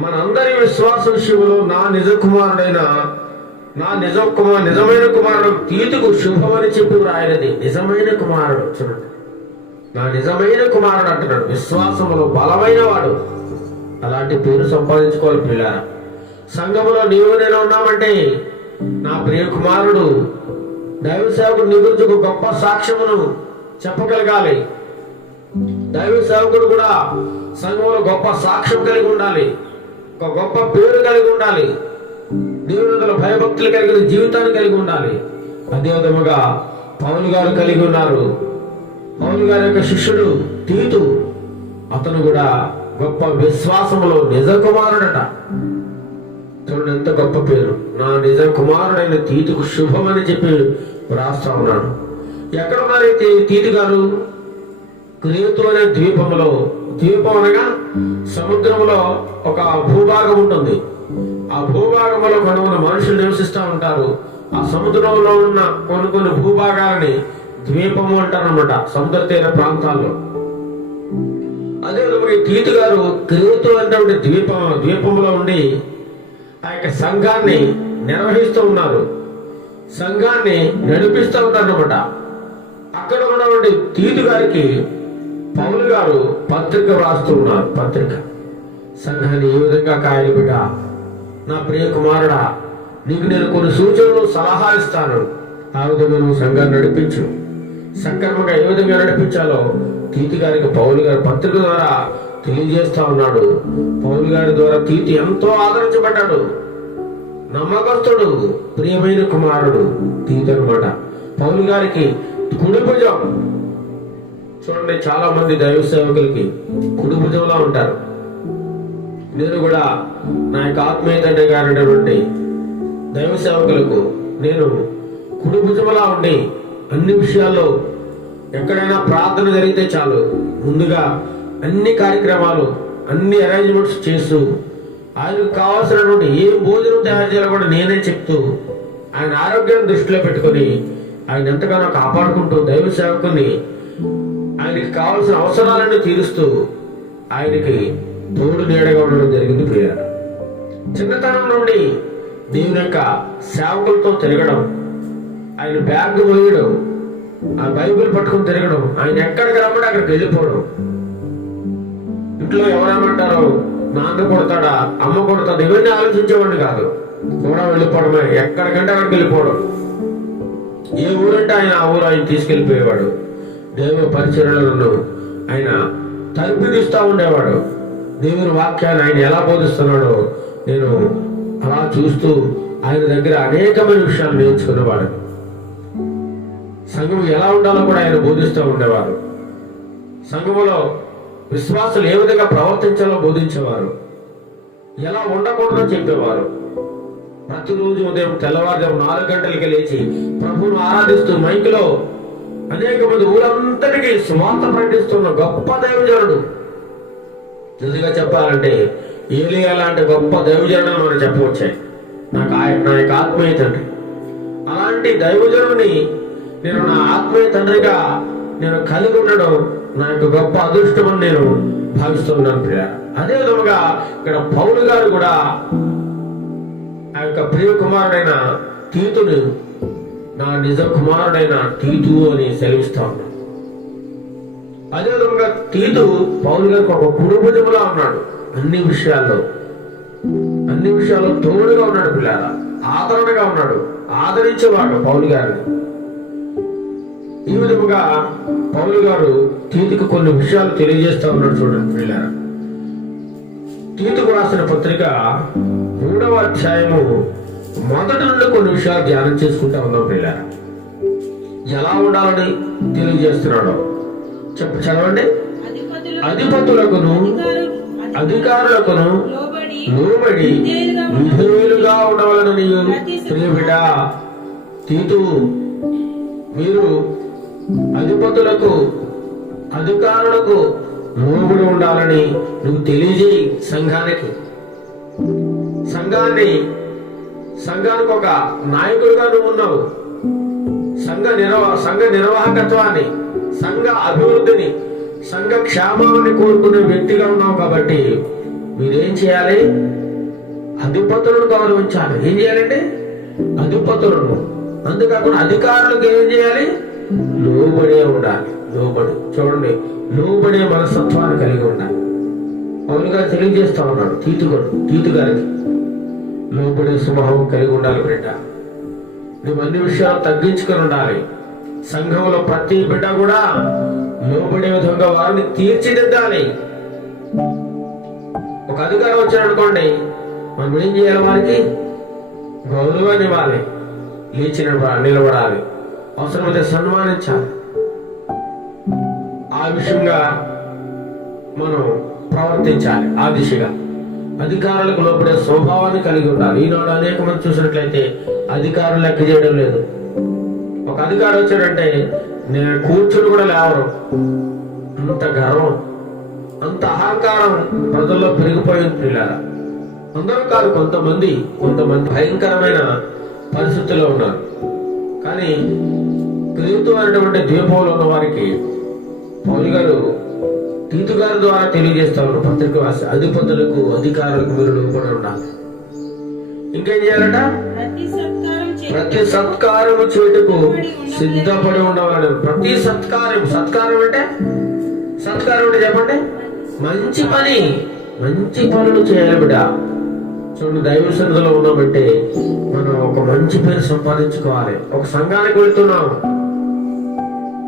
మనందరి విశ్వాస విషయంలో నా నిజ కుమారుడైన నిజమైన కుమారుడు తీతుకు శుభమని చెప్పి వ్రాయనది. నిజమైన కుమారుడు, చూడండి, నా నిజమైన కుమారుడు అంటున్నాడు. విశ్వాసములో బలమైన వాడు. అలాంటి పేరు సంపాదించుకోవాలి పిల్లారా. సంఘములో నీవు నేను ఉన్నామంటే నా ప్రియ కుమారుడు దైవ సేవకుడు నీ గురించి ఒక గొప్ప సాక్ష్యమును చెప్పగలగాలి. దైవ సేవకుడు కూడా సంఘంలో గొప్ప సాక్ష్యం కలిగి ఉండాలి, ఒక గొప్ప పేరు కలిగి ఉండాలి, దేవుని భయభక్తులు కలిగిన జీవితాన్ని కలిగి ఉండాలి. అదే విధముగా పౌలు గారు కలిగి ఉన్నారు. పౌలు గారి యొక్క శిష్యుడు తీతు, అతను కూడా గొప్ప విశ్వాసములో నిజ కుమారుడట. చూడండి, ఎంత గొప్ప పేరు. నా నిజ కుమారుడైన తీతుకు శుభమని చెప్పి రాస్తా ఉన్నాడు. ఎక్కడ ఉన్నారైతే తీతు గారు? క్రేతు అనే ద్వీపంలో. ద్వీపం అనగా సముద్రంలో ఒక భూభాగం ఉంటుంది. ఆ భూభాగంలో కొన్ని మనుషులు నివసిస్తూ ఉంటారు. ఆ సముద్రంలో ఉన్న కొన్ని భూభాగాలని ద్వీపము అంటారనమాట, సముద్ర తీర ప్రాంతాల్లో. అదే తీతు గారు క్రేతు అంటే ద్వీపంలో ఉండి ఆ యొక్క సంఘాన్ని నిర్వహిస్తూ ఉన్నారు, సంఘాన్ని నడిపిస్తూ ఉంటారు అనమాట. అక్కడ ఉన్నటువంటి తీతు గారికి పౌలు గారు పత్రిక రాస్తూ ఉన్నారు. పత్రిక, సంఘాన్ని ఏ విధంగా కాయాలి బిడ్డ, నా ప్రియ కుమారుడా, నీకు నేను కొన్ని సూచనలు సలహా ఇస్తాను, ఆ విధంగా నువ్వు సంఘాన్ని నడిపించు. సక్రమంగా ఏ విధంగా నడిపించాలో తీతు గారికి పౌలు గారు పత్రిక ద్వారా తెలియజేస్తా ఉన్నాడు. పౌలు గారి ద్వారా తీతు ఎంతో ఆదరించబడ్డాడు. నమ్మకస్తుడు, ప్రియమైన కుమారుడు తీతు అనమాట. పౌలు గారికి కుడి భుజం. చూడండి, చాలా మంది దైవ సేవకులకి కుడి భుజంలా ఉంటారు. నేను కూడా నా యొక్క ఆత్మీయ తండ్రి గారైనటువంటి దైవ సేవకులకు నేను కుడి భుజంలా ఉండి అన్ని విషయాల్లో ఎక్కడైనా ప్రార్థన జరిగితే చాలు ముందుగా అన్ని కార్యక్రమాలు, అన్ని అరేంజ్మెంట్స్ చేస్తూ ఆయనకు కావాల్సినటువంటి ఏం భోజనం తయారు చేయాలో కూడా నేనే చెప్తూ ఆయన ఆరోగ్యాన్ని దృష్టిలో పెట్టుకొని ఆయన ఎంతగానో కాపాడుకుంటూ దైవ సేవకుని ఆయనకి కావాల్సిన అవసరాలన్నీ తీరుస్తూ ఆయనకి తోడు నీడగా ఉండడం జరిగింది. ప్రియ, చిన్నతనం నుండి దేవుని యొక్క సేవకులతో తిరగడం, ఆయన బ్యాగ్ మోయడం, ఆ బైబిల్ పట్టుకుని తిరగడం, ఆయన ఎక్కడికి రమ్మంటే అక్కడికి వెళ్ళిపోవడం. ఇంట్లో ఎవరేమంటారో, నాన్న కొడతాడా, అమ్మ కొడతాడా, ఇవన్నీ ఆలోచించేవాడిని కాదు. కూడా వెళ్ళిపోవడమే, ఎక్కడికంటే అక్కడికి వెళ్ళిపోవడం. ఏ ఊరంటే ఆయన ఆ ఊరు ఆయన తీసుకెళ్ళిపోయేవాడు. దేవుని పరిచర్యలను ఆయన తరిపిస్తూ ఉండేవాడు. దేవుని వాక్యాన్ని ఆయన ఎలా బోధిస్తున్నాడో నేను అలా చూస్తూ ఆయన దగ్గర అనేకమైన విషయాలు నేర్చుకునేవాడు. సంఘం ఎలా ఉండాలో కూడా ఆయన బోధిస్తూ ఉండేవారు. సంఘములో విశ్వాసులు ఏ విధంగా ప్రవర్తించాలో బోధించేవారు, ఎలా ఉండకూడదో చెప్పేవారు. ప్రతిరోజు ఉదయం తెల్లవారుజాము 4 గంటలకి లేచి ప్రభువును ఆరాధిస్తూ మైకులో అనేక మంది ఊరంతటికి స్వార్థ ప్రకటిస్తున్న గొప్ప దైవజనుడు. నిజంగా చెప్పాలంటే ఏలియా లాంటి గొప్ప దైవజనుడు మనం చెప్పవచ్చాయి. నా యొక్క ఆత్మీయ తండ్రి, అలాంటి దైవజనుడిని నేను నా ఆత్మీయ తండ్రిగా నేను కలిగి ఉండడం నా యొక్క గొప్ప అదృష్టం అని నేను భావిస్తున్నాను ప్రియ. అదే విధముగా ఇక్కడ పౌలు గారు కూడా ఆ యొక్క ప్రియ కుమారుడైన తీతుని నా నిజ కుమారుడైన తీతు అని సెలవిస్తా ఉన్నాడు. అదే విధంగా తీతు పౌలు గారికి ఒక కుటుంబములా ఉన్నాడు. అన్ని విషయాల్లో తోడుగా ఉన్నాడు పిల్లల, ఆదరణగా ఉన్నాడు, ఆదరించేవాడు పౌలు గారిని. ఈ విధముగా పౌలు గారు తీతుకు కొన్ని విషయాలు తెలియజేస్తా ఉన్నాడు. చూడండి పిల్లల, తీతుకు రాసిన పత్రిక 3వ అధ్యాయము మొదటి నుండి కొన్ని విషయాలు ధ్యానం చేసుకుంటా ఉన్నాం పిల్లల. ఎలా ఉండాలని తెలియజేస్తున్నాడు చదవండి. అధిపతులకును అధికారులకును లోబడి విధేయులుగా ఉండవలనని ప్రియబిడ్డ తీతు, మీరు అధిపతులకు అధికారులకు లోబడి ఉండాలని నువ్వు తెలియజేయి. సంఘానికి ఒక నాయకుడిగా నువ్వు ఉన్నావు. సంఘ నిర్వాహకత్వాన్ని, సంఘ అభివృద్ధిని, సంఘ క్షేమాన్ని కోరుకునే వ్యక్తిగా ఉన్నావు. కాబట్టి మీరేం చేయాలి? అధిపతులను గౌరవించాలి. ఏం చేయాలంటే అధిపతులను, అంతేకాకుండా అధికారులకు ఏం చేయాలి? లోబడే ఉండాలి. చూడండి, లోబడే మనస్తత్వాన్ని కలిగి ఉండాలి. పౌలు గారు తెలియజేస్తా ఉన్నాడు తీతు గారికి లోబడే స్వభావం కలిగి ఉండాలి. బిడ్డ, నువ్వు అన్ని విషయాలు తగ్గించుకొని ఉండాలి. సంఘంలో ప్రతి బిడ్డ కూడా లోబడే విధంగా వారిని తీర్చిదిద్దాలి. ఒక అధికారం వచ్చారనుకోండి, మనం ఏం చేయాలి? వారికి గౌరవాన్ని ఇవ్వాలి, లేచి నిలబడాలి, అవసరమైతే సన్మానించాలి. ఆ విషయంగా మనం ప్రవర్తించాలి. ఆ దిశగా అధికారులకు లోపడే స్వభావాన్ని కలిగి ఉండాలి. ఈనాడు అనేక మంది చూసినట్లయితే అధికారులు లెక్క చేయడం లేదు. ఒక అధికారం వచ్చాడంటే నేను కూర్చుని కూడా లేవరు. అంత గర్వం, అంత అహంకారం ప్రజల్లో పెరిగిపోయింది పిల్లల. అందరూ కాదు, కొంతమంది భయంకరమైన పరిస్థితుల్లో ఉన్నారు. కానీ క్రీస్తు అనేటువంటి ద్వీపంలో ఉన్న వారికి పౌలు గారు తీతు గారి ద్వారా తెలియజేస్తా ఉన్నారు. పత్రిక రాసి అధిపతులకు అధికారులకు మీరు లోబడి ఉండాలి. ఇంకేం చేయాలట? ప్రతి సత్కారము చేటుకు సిద్ధపడి ఉండవాలని. ప్రతి సత్కారం అంటే చెప్పండి, మంచి పనులు చేయాలి బిడ్డ. చూడండి, దైవ సన్నిధిలో ఉన్నామంటే మనం ఒక మంచి పేరు సంపాదించుకోవాలి. ఒక సంఘానికి వెళ్తున్నాం,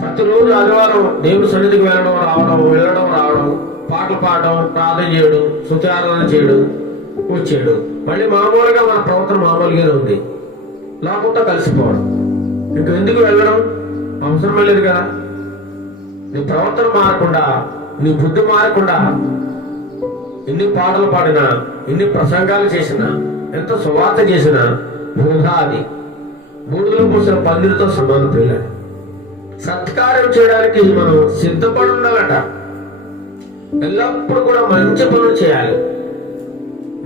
ప్రతిరోజు ఆదివారం దేవుని సన్నిధికి వెళ్ళడం రావడం, పాటలు పాడడం, ప్రార్థన చేయడం, స్తుతి ఆరాధన చేయడం, వచ్చేయడం. మళ్ళీ మామూలుగా మన ప్రవర్తన మామూలుగానే ఉంది, లోకంతో కలిసిపోవడం. ఎందుకు వెళ్ళడం? అవసరం లేదు కదా. నీ ప్రవర్తన మారకుండా, నీ బుద్ధి మారకుండా ఎన్ని పాటలు పాడినా, ఎన్ని ప్రసంగాలు చేసినా, ఎంత సువార్త చేసినా వృధా. అది బూడిదలో పోసిన పన్నీరుతో సమానం. పిల్లలు, సత్కార్యం చేయడానికి మనం సిద్ధపడి ఉండాలట. ఎల్లప్పుడూ కూడా మంచి పనులు చేయాలి,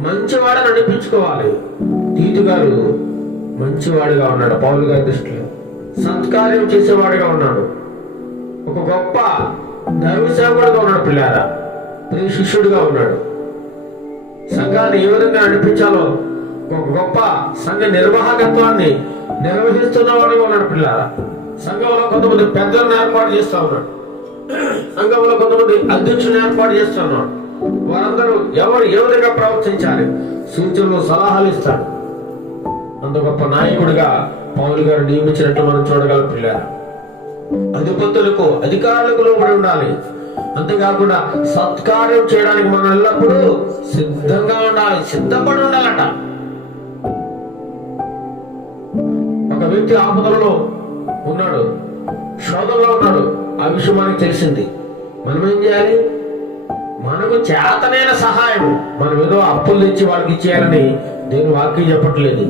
మంచివాడని అనిపించుకోవాలి. తీతు గారు మంచివాడిగా ఉన్నాడు పౌలు గారి దృష్టిలో. సత్కార్యం చేసేవాడిగా ఉన్నాడు. ఒక గొప్ప దైవ సేవకుడుగా ఉన్నాడు. పిల్లారా, ప్రియ శిష్యుడిగా ఉన్నాడు. సంఘాన్ని ఏ విధంగా నడిపించాలో ఒక గొప్ప సంఘ నిర్వాహకత్వాన్ని నిర్వహిస్తున్న వాడుగా ఉన్నాడు. పిల్లారా, సంఘంలో కొంతమంది పెద్దలను ఏర్పాటు చేస్తా ఉన్నాడు. సంఘంలో కొంతమంది అధ్యక్షులను ఏర్పాటు చేస్తా ఉన్నాడు. వారందరూ ఎవరు ఏ విధంగా ప్రవర్తించాలి, సూచనలు సలహాలు ఇస్తాడు. అంత గొప్ప నాయకుడిగా పౌలు గారు నియమించినట్టు మనం చూడగలం పిల్లలు. అధిపతులకు అధికారులకు లోబడి ఉండాలి. అంతేకాకుండా సత్కార్యం చేయడానికి మనం ఎల్లప్పుడూ సిద్ధంగా ఉండాలి, సిద్ధపడి ఉండాలట. ఒక వ్యక్తి ఆపదలలో ఉన్నాడు, శోధనలో ఉన్నాడు, ఆ విషయం మనకు తెలిసింది. మనం ఏం చేయాలి? మనకు చేతనైన సహాయం, మనం ఏదో అప్పులు తెచ్చి వాళ్ళకి ఇచ్చేయాలని దేవుని వాక్యం చెప్పట్లేదు.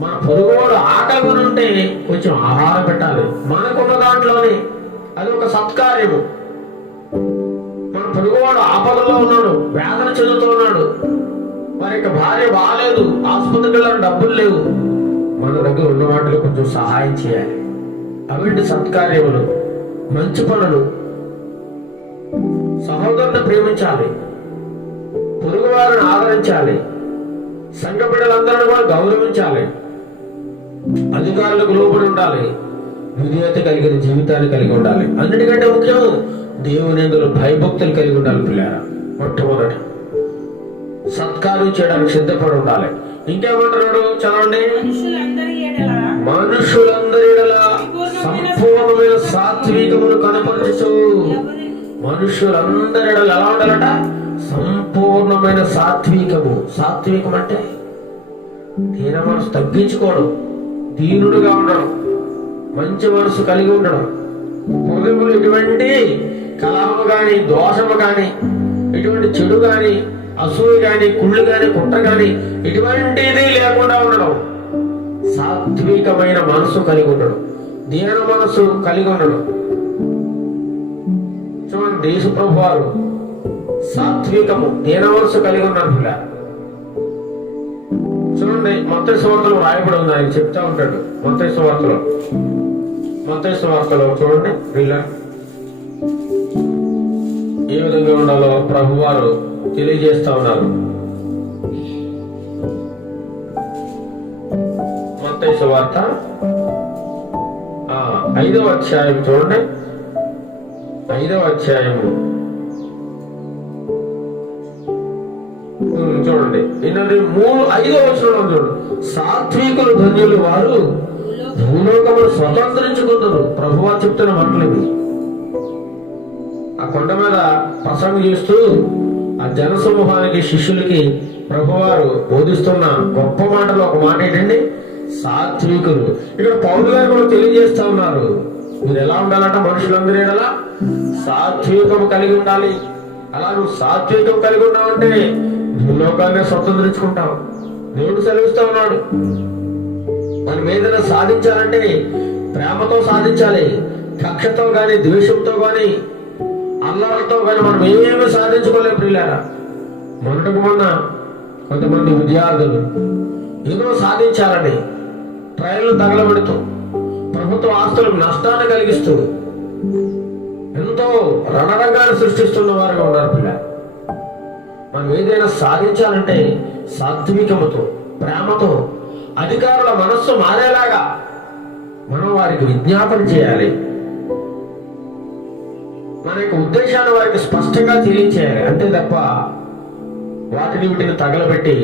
మన పొరుగువాడు ఆకలి కొని ఉంటే కొంచెం ఆహారం పెట్టాలి, మనకున్న దాంట్లోనే. అది ఒక సత్కార్యము. మన పొరుగువాడు ఆపదలో ఉన్నాడు, వేదన చెందుతూ ఉన్నాడు, మరి యొక్క భార్య బాగాలేదు, ఆసుపత్రికి వెళ్ళాలని డబ్బులు లేవు, మన దగ్గర ఉన్న వాటిలో కొంచెం సహాయం చేయాలి. అవింటి సత్కార్యములు, మంచి పనులు. సహోదరుని ప్రేమించాలి, పొరుగు వారిని ఆదరించాలి, సంఘ బిడ్డలందరినీ కూడా గౌరవించాలి, అధికారులకు లోబడి ఉండాలి, విధేయత కలిగిన జీవితాన్ని కలిగి ఉండాలి. అన్నిటికంటే ముఖ్యం దేవుని యందు భయభక్తులు కలిగి ఉండాలి పిల్లారా. మొట్టమొదట సత్కార్యం చేయడానికి సిద్ధపడి ఉండాలి. ఇంకేమంటున్నాడు చదవండి. మనుషులందరి ఎడల సంపూర్ణమైన సాత్వికమును కనపరచు. మనుషులందరి ఎడల ఎలా ఉండాలట? సంపూర్ణమైన సాత్వికము. సాత్వికం అంటే దీన మనసు తగ్గించుకోవడం, దీనుడుగా ఉండడం, మంచి మనసు కలిగి ఉండడం, హృదయములు ఎటువంటి కలహము గాని, దోషము గాని, ఎటువంటి చెడు గాని, అసూయ గాని, కుళ్ళు గాని, కుట్ర గాని ఎటువంటిది లేకుండా ఉండడం. సాత్వికమైన మనసు కలిగి ఉండడం, దీన మనసు కలిగి ఉండడం. చూడండి, దేశ ప్రభు వారు సాత్వికము, దీన మనసు కలిగి ఉన్నారు పిల్ల. చూడండి, మత్తయి సువార్తలో రాయబడి ఉంది, ఆయన చెప్తా ఉంటాడు. మత్తయి సువార్తలో చూడండి పిల్ల ఏ విధంగా ఉండాలో ప్రభు వారు తెలియజేస్తా ఉన్నారు. మత్తయి సువార్త 5వ అధ్యాయం చూడండి. 5వ అధ్యాయము చూడండి. 5వ వచనంలో చూడండి. సాత్వికులు ధన్యులు, వారు భూలోకమును స్వతంత్రించుకుంటారు. ప్రభువా చెప్తున్న మాటలు ఇవి. ఆ కొండ మీద ప్రసంగం చేస్తూ ఆ జన సమూహానికి, శిష్యులకి ప్రభువారు బోధిస్తున్న గొప్ప మాటలు ఒక మాట ఏంటండి? సాత్వికులు. ఇక్కడ పౌలు గారు కూడా తెలియజేస్తా ఉన్నారు, మీరు ఎలా ఉండాలంట? మనుషులందరూ ఎలా సాత్వికం కలిగి ఉండాలి. అలా నువ్వు సాత్వికం కలిగి ఉన్నావంటే భూలోకాన్ని స్వతంత్రించుకుంటావు. దేవుడు సెలవిస్తా ఉన్నాడు. మనం ఏదైనా సాధించాలంటే ప్రేమతో సాధించాలి. కక్షతో గాని, ద్వేషంతో గాని, అల్లరితో గాని మనం ఏమేమి సాధించుకోలేము ప్రియులారా. మొన్నటికి మొన్న కొంతమంది విద్యార్థులు ఏదో సాధించాలని ట్రైన్లు తగలబెడుతూ, ప్రభుత్వ ఆస్తులకు నష్టాన్ని కలిగిస్తూ ఎంతో రణరంగాన్ని సృష్టిస్తున్న వారుగా ఉన్నారు పిల్ల. మనం ఏదైనా సాధించాలంటే సాత్వికముతో, ప్రేమతో, అధికారుల మనస్సు మారేలాగా మనం వారికి విజ్ఞాపన చేయాలి. మన యొక్క ఉద్దేశాన్ని వారికి స్పష్టంగా తెలియచేయాలి. అంతే తప్ప వీటిని తగలబెట్టి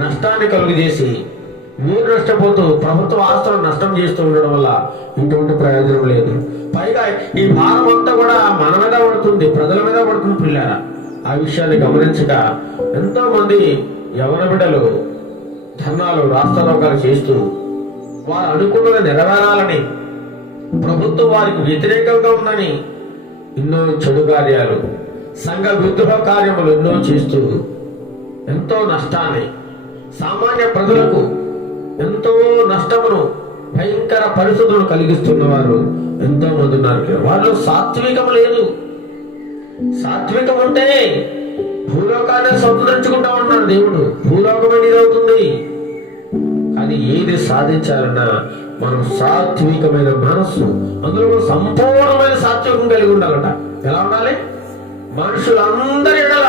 నష్టాన్ని కలుగజేసి మీరు నష్టపోతూ ప్రభుత్వ ఆస్తులను నష్టం చేస్తూ ఉండడం వల్ల ఇటువంటి ప్రయోజనం లేదు. పైగా ఈ భారం అంతా కూడా మన మీద పడుతుంది, ప్రజల మీద పడుతుంది పిల్లారా. ఆ విషయాన్ని గమనించక ఎంతో మంది యవన బిడ్డలు ధర్నాలు, రాస్తారోకాలు చేస్తూ వారు అనుకున్నది నెరవేరాలని, ప్రభుత్వం వారికి వ్యతిరేకంగా ఉందని ఎన్నో చెడు కార్యాలు, సంఘ విద్రోహ కార్యములు ఎన్నో చేస్తూ ఎంతో నష్టాన్ని, సామాన్య ప్రజలకు ఎంతో నష్టమును, భయంకర పరిస్థితులను కలిగిస్తున్న వారు ఎంతో మంది ఉన్నారు. వాళ్ళు సాత్వికం లేదు. సాత్వికం ఉంటే భూలోకాన్ని స్వతంత్రించుకుంటా ఉన్నాడు దేవుడు. భూలోకం అనేది అవుతుంది. కానీ ఏది సాధించాలన్నా మనం సాత్వికమైన మనస్సు, అందులో సంపూర్ణమైన సాత్వికం కలిగి ఉండాలట. ఎలా ఉండాలి? మనుషులందరి ఎడల,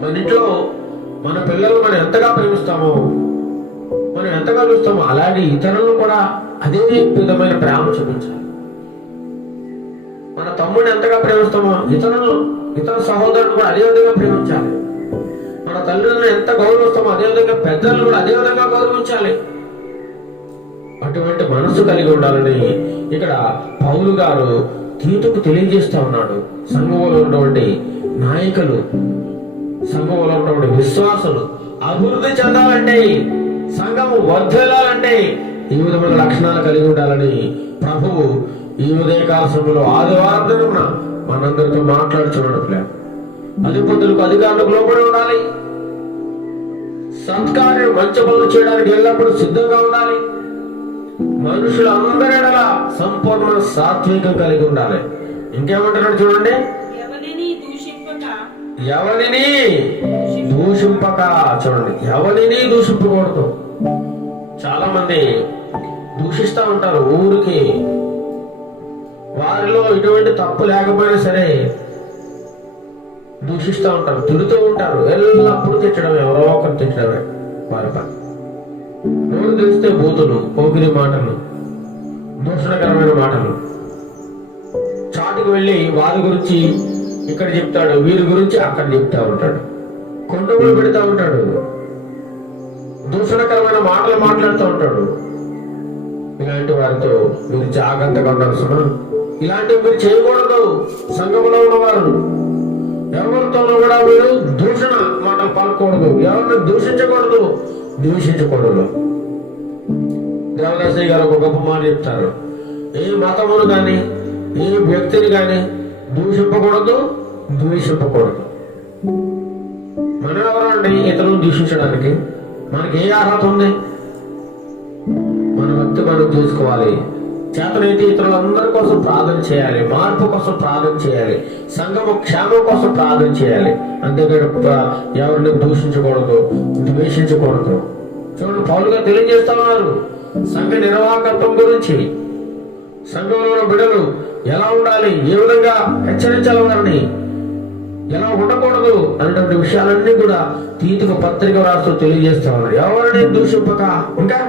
మన ఇంట్లో మన పిల్లలు మనం ఎంతగా ప్రేమిస్తామో, మనం ఎంతగా చూస్తామో అలాగే ఇతరులను కూడా అదే విధమైన ప్రేమ చూపించాలి. మన తమ్ముడిని ఎంతగా ప్రేమిస్తామో ఇతర సహోదరులను కూడా అదే విధంగా ప్రేమించాలి. మన తల్లిదండ్రులను ఎంత గౌరవిస్తామో అదేవిధంగా పెద్దలను కూడా అదే విధంగా గౌరవించాలి. అటువంటి మనసు కలిగి ఉండాలని ఇక్కడ పౌలు గారు తీతుకు తెలియజేస్తా ఉన్నాడు. సంఘంలో ఉన్నటువంటి నాయకులు, సంఘంలో ఉన్నటువంటి విశ్వాసులు అభివృద్ధి చెందాలంటే, సంఘము వర్ధిల్లాలంటే ఈ విధమైన లక్షణాలు కలిగి ఉండాలని ప్రభువు ఈ ఉదయకాల సమయంలో ఆదివారం దినమున మనందరితో మాట్లాడుతున్నాడు. అధిపతులకు, అధికారులకు లోబడి ఉండాలి. సత్కార్యం, మంచి పనులు చేయడానికి ఎల్లప్పుడూ సిద్ధంగా ఉండాలి. మనుషులందరి ఎడల సంపూర్ణ సాత్వికం కలిగి ఉండాలి. ఇంకేమంటున్నాడు చూడండి, ఎవరిని దూషింపక. చూడండి, ఎవరిని దూషింపకూడదు. చాలా మంది దూషిస్తా ఉంటారు ఊరికి, వారిలో ఎటువంటి తప్పు లేకపోయినా సరే దూషిస్తూ ఉంటారు, తిడుతూ ఉంటారు. ఎల్లప్పుడూ తిట్టడమే, ఎవరో ఒకరు తిట్టడమే వారి పని. నోరు తెరిస్తే బూతులు, పోకిరి మాటలు, దూషణకరమైన మాటలు. చాటుకు వెళ్ళి వారి గురించి ఇక్కడ చెప్తాడు, వీరి గురించి అక్కడ చెప్తా ఉంటాడు, కొండములు పెడతా ఉంటాడు, దూషణకరమైన మాటలు మాట్లాడుతూ ఉంటాడు. ఇలాంటి వారితో మీరు జాగ్రత్తగా ఉండాల్సిన, ఇలాంటివి మీరు చేయకూడదు. సంఘంలో ఉన్నవారు ఎవరితోనూ కూడా మీరు దూషణ మాటలు పలకూడదు, ఎవరిని దూషించకూడదు, ద్వేషించకూడదు. దేవదాసయ్య గారు ఒక గొప్ప మాట చెప్తారు, ఏ మతమును కానీ ఏ వ్యక్తిని కానీ దూషింపకూడదు, ద్వేషింపకూడదు. మనం ఎవరండి ఇతరులను దూషించడానికి? మనకి ఏ అర్హత ఉంది? మన భక్తి మనం చేసుకోవాలి. చేతనైతే ఇతరులందరి కోసం ప్రార్థన చేయాలి, మార్పు కోసం ప్రార్థన చేయాలి, సంఘము క్షేమం కోసం ప్రార్థన చేయాలి. అంతేకాదు ఎవరిని దూషించకూడదు, ద్వేషించకూడదు. చూడండి, పౌలుగా తెలియజేస్తా ఉన్నారు సంఘ నిర్వాహకత్వం గురించి. సంఘంలో బిడ్డలు ఎలా ఉండాలి, ఏ విధంగా హెచ్చరించాలి, వారిని ఎలా ఉండకూడదు అనేటువంటి విషయాలన్నీ కూడా తీతుకు పత్రిక రాస్తూ తెలియజేస్తా ఉన్నారు. ఎవరిని దూషింపక. ఇంకా